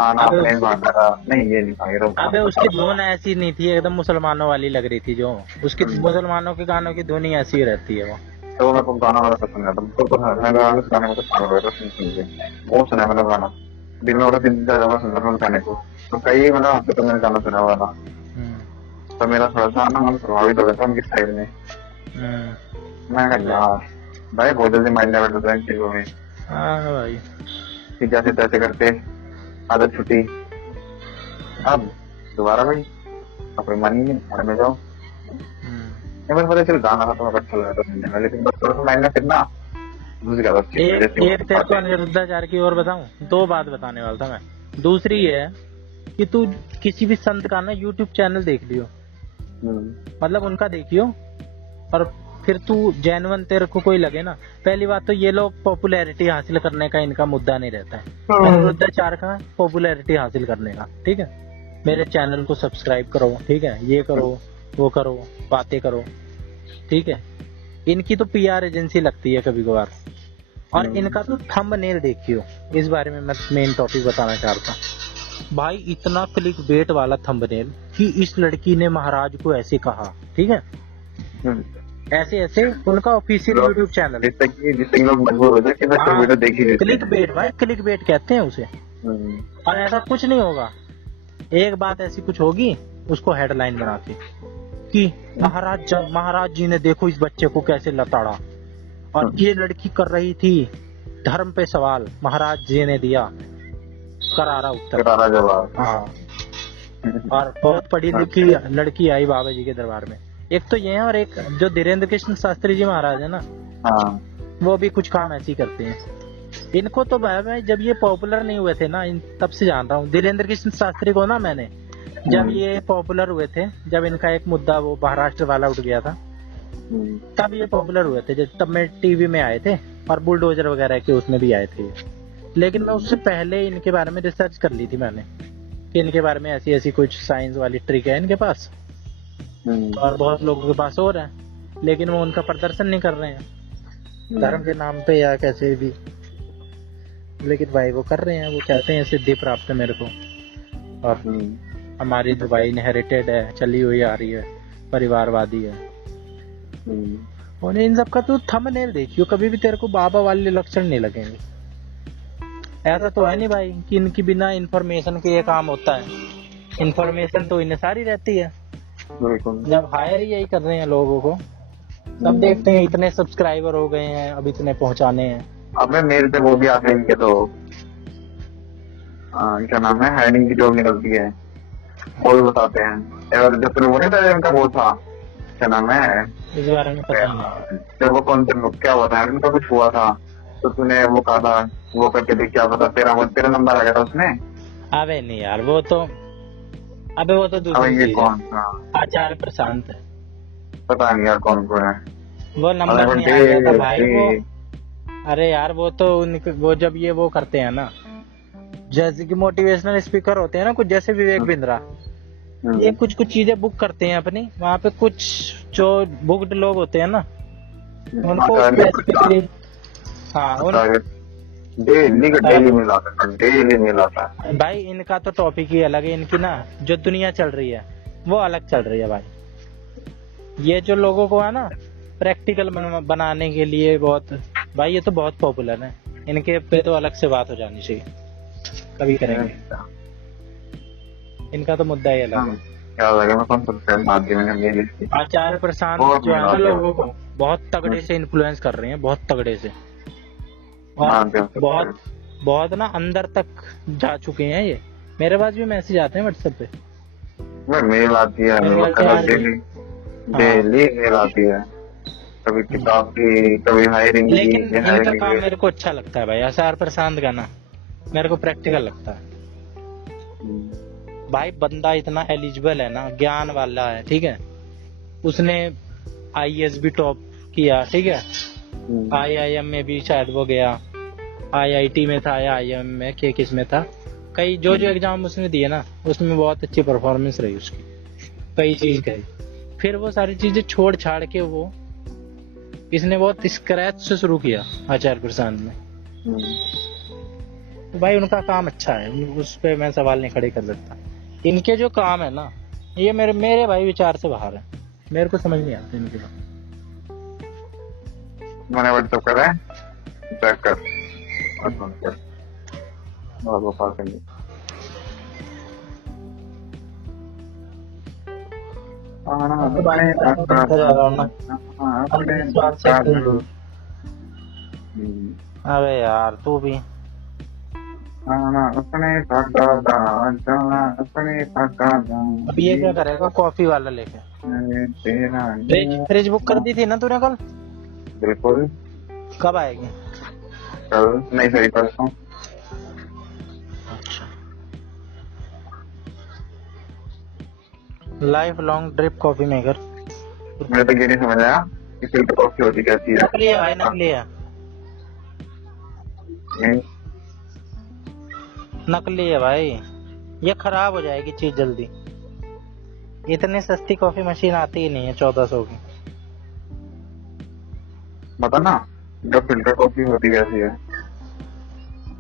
आना अपने नहीं, ये नहीं था। अबे उसकी धुन ऐसी नहीं थी, एकदम मुसलमानों वाली लग रही थी, जो उसकी मुसलमानों के गानों की धुन ही ऐसी रहती है वो। तो मेरे को गाना बड़ा पसंद आता है, तो मैं गाने में तो बहुत सुना है, मतलब गाना दिन में दिन ज्यादा सुनता हूँ गाने को, तो कई मतलब हफ्ते तो मैंने गाना सुना हुआ था, तो मेरा थोड़ा सा ना मन प्रभावित हो गया था उनकी स्टाइल में। मैं कहा यार भाई बहुत जल्दी माइंड डाइवर्ट होता है चीजों में। हाँ भाई, जैसे तैसे करते आदत छुट्टी, अब दोबारा भाई अपने मन ही नहीं, घर में जाओ। मुझे पता चल गाना था तो अच्छा लगा था सुनने में, लेकिन बस थोड़ा सा माइंड में फिर ना घुस गया था। एक तेरे को अनिरुद्धाचार्य की और बताऊं, दो बात बताने वाला था मैं। दूसरी ये है कि तू किसी भी संत का ना यूट्यूब चैनल देख लियो, मतलब उनका देखियो, और फिर तू जेन्युइन तेरे को कोई लगे ना, पहली बात तो ये लोग पॉपुलैरिटी हासिल करने का इनका मुद्दा नहीं रहता है, अनिरुद्धाचार्य का पॉपुलैरिटी हासिल करने का, ठीक है, मेरे चैनल को सब्सक्राइब करो, ठीक है, ये करो वो करो, बातें करो, ठीक है, इनकी तो पीआर एजेंसी लगती है कभी कभार। और इनका तो थंबनेल देखियो, इस बारे में मैं मेन टॉपिक बताना चाहता हूँ भाई, इतना क्लिक बेट वाला थंबनेल कि इस लड़की ने महाराज को ऐसे कहा, ठीक है, ऐसे ऐसे उनका ऑफिशियल यूट्यूब चैनल, जिससे लोग मजबूर हो जाए कि मैं तो वीडियो देख ही लेते हैं। क्लिक बेट भाई, क्लिक बेट कहते हैं उसे। और ऐसा कुछ नहीं होगा, एक बात ऐसी कुछ होगी उसको हेडलाइन बना के कि महाराज जी ने देखो इस बच्चे को कैसे लताड़ा, और ये लड़की कर रही थी धर्म पे सवाल, महाराज जी ने दिया करारा उत्तर, करारा जवाब। हाँ। और बहुत पढ़ी लिखी लड़की आई बाबा जी के दरबार में। एक तो ये है, और एक जो धीरेन्द्र कृष्ण शास्त्री जी महाराज है ना, हाँ। वो भी कुछ काम ऐसे ही करते हैं। इनको तो मैं जब ये पॉपुलर नहीं हुए थे ना, तब से जान रहा हूँ धीरेन्द्र कृष्ण शास्त्री को ना मैंने, जब ये पॉपुलर हुए थे, जब इनका एक मुद्दा वो महाराष्ट्र वाला उठ गया था, तब ये पॉपुलर हुए थे। तब मैं टीवी में आए थे और बुलडोजर वगैरह के उसमें भी आए थे। लेकिन मैं उससे पहले इनके बारे में रिसर्च कर ली थी मैंने कि इनके बारे में ऐसी ऐसी कुछ साइंस वाली ट्रिक है इनके पास, और बहुत लोगों के पास और है, लेकिन वो उनका प्रदर्शन नहीं कर रहे हैं धर्म के नाम पे या कैसे भी। लेकिन भाई वो कर रहे हैं, वो कहते हैं सिद्धि प्राप्त है मेरे को, और हमारी तो भाई इनहेरिटेड है, चली हुई आ रही है, परिवारवादी है। और इन सब का तो थंबनेल देखियो, कभी भी तेरे को बाबा वाले लक्षण नहीं लगेंगे। ऐसा तो है नहीं भाई कि इनकी बिना इंफॉर्मेशन के ये काम होता है। इंफॉर्मेशन तो इन्हें सारी रहती है, जब हायर ही यही कर रहे हैं लोगों को। सब देखते हैं इतने सब्सक्राइबर हो गए हैं, अब इतने पहुंचाने हैं। अबे मेरे पे वो भी आते हैं इनके, तो क्या नाम है, हाइडिंग की जॉब निकलती है, वो भी बताते हैं। और जब वो नहीं था इनका, वो था क्या नाम है, इस बारे में पता नहीं। जब वो कौन से क्या हुआ था, उनका कुछ हुआ था, तो तूने वो कहा था वो करके देख, क्या पता तेरा नंबर आ गया था उसमें। अबे नहीं यार, वो तो दूसरी ये कौन था, आचार्य प्रशांत है, पता नहीं यार कौन को है वो नंबर नहीं आ गया था भाई वो। अरे यार वो तो वो जब ये वो करते हैं ना, जैसे कि मोटिवेशनल स्पीकर होते हैं ना कुछ, जैसे विवेक बिंद्रा, ये कुछ चीजें बुक करते हैं अपनी, वहाँ पे कुछ जो बुक्ड लोग होते हैं ना, उनको स्पेसिफिकली, हाँ डेली मिलाता है भाई। इनका तो टॉपिक ही अलग है, इनकी ना जो दुनिया चल रही है वो अलग चल रही है भाई। ये जो लोगों को है ना प्रैक्टिकल बनाने के लिए बहुत, भाई ये तो बहुत पॉपुलर है, इनके पे तो अलग से बात हो जानी चाहिए, कभी करेंगे। इनका तो मुद्दा ही अलग है। क्या लगा, मैं कौन सा आचार्य प्रशांत जो है ना, लोगों को बहुत तगड़े से इन्फ्लुएंस कर रहे हैं, बहुत तगड़े से, और बहुत ना अंदर तक जा चुके हैं ये। मेरे पास भी मैसेज आते हैं व्हाट्सएप पे, मेल आती है, डेली मेल आती है, कभी किताब की, कभी हायरिंग की। लेकिन इनका काम मेरे को अच्छा लगता है भाई, आचार्य प्रशांत का ना मेरे को प्रैक्टिकल लगता है भाई। बंदा इतना एलिजिबल है ना, ज्ञान वाला है, ठीक है, उसने IAS भी टॉप किया, ठीक है, IIM में भी शायद वो गया, IIT में था या IIM में किस में था, कई जो एग्जाम उसने दिए ना, उसमें बहुत अच्छी परफॉर्मेंस रही उसकी, कई चीज गई। फिर वो सारी चीजें छोड़ छाड़ के वो इसने बहुत स्क्रैच से शुरू किया आचार्य प्रशांत ने। तो भाई उनका काम अच्छा है, उस पे मैं सवाल नहीं खड़े कर सकता। इनके जो काम है ना, ये मेरे भाई विचार से बाहर है, मेरे को समझ नहीं आता इनके काम। मैंने व्हाट्सएप करा है, चेक कर और फोन कर, और वो कॉल करेंगे। अबे यार तू भी अब ये क्या करेगा, कॉफी वाला लेके। फ्रिज बुक कर दी थी ना तूने कल? बिल्कुल। कब आएगी? कल नहीं, सही परसों। अच्छा, life long drip coffee maker. मेरे तो ये नहीं समझ आया कि फिल्टर कॉफी होती कैसी है। नकली है भाई, नकली है, नकली है भाई, ये खराब हो जाएगी चीज जल्दी। इतनी सस्ती कॉफी मशीन आती ही नहीं है 1400 की। बता ना, जब फिल्टर कॉफी होती कैसी है?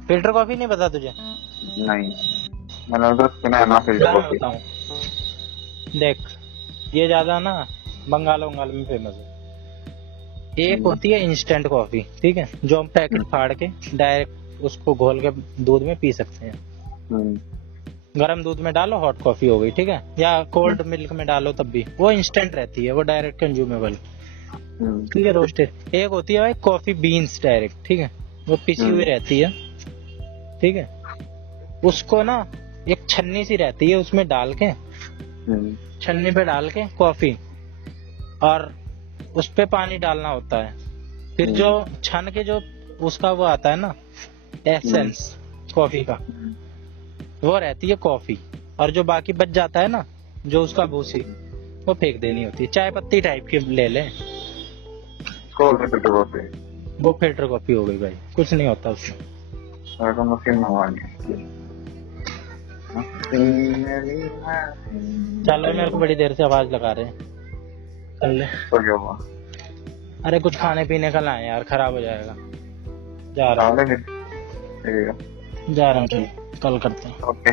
फिल्टर कॉफी नहीं पता तुझे? नहीं, मैंने तो सुना है ना फिल्टर कॉफी। देख, ये ज्यादा ना बंगाल में फेमस है। एक होती है इंस्टेंट कॉफी, ठीक है, जो हम पैकेट फाड़ के डायरेक्ट उसको घोल के दूध में पी सकते हैं। गर्म दूध में डालो, हॉट कॉफी हो गई, ठीक है। या कोल्ड मिल्क में डालो तब भी, वो इंस्टेंट रहती है, वो डायरेक्ट कंज्यूमेबल, ठीक है, रोस्टेड। एक होती है भाई कॉफी बीन्स डायरेक्ट, ठीक है, वो पिसी हुई रहती है, ठीक है। उसको ना एक छन्नी सी रहती है, उसमें डाल के, छन्नी पे डाल के कॉफी, और उस पे पानी डालना होता है। फिर जो छन के जो उसका वो आता है ना एसेंस कॉफी का, वो रहती है कॉफी। और जो बाकी बच जाता है ना, जो उसका भूसी, वो फेंक देनी होती है। चाय पत्ती टाइप की ले ले, वो फिल्टर कॉफी हो गई भाई, कुछ नहीं होता उसमें। चलो, मेरे को बड़ी देर से आवाज लगा रहे हैं, कर ले। अरे कुछ खाने पीने का लाए यार, खराब हो जाएगा। जा रहा हूँ, ठीक, कल करते हैं। ओके।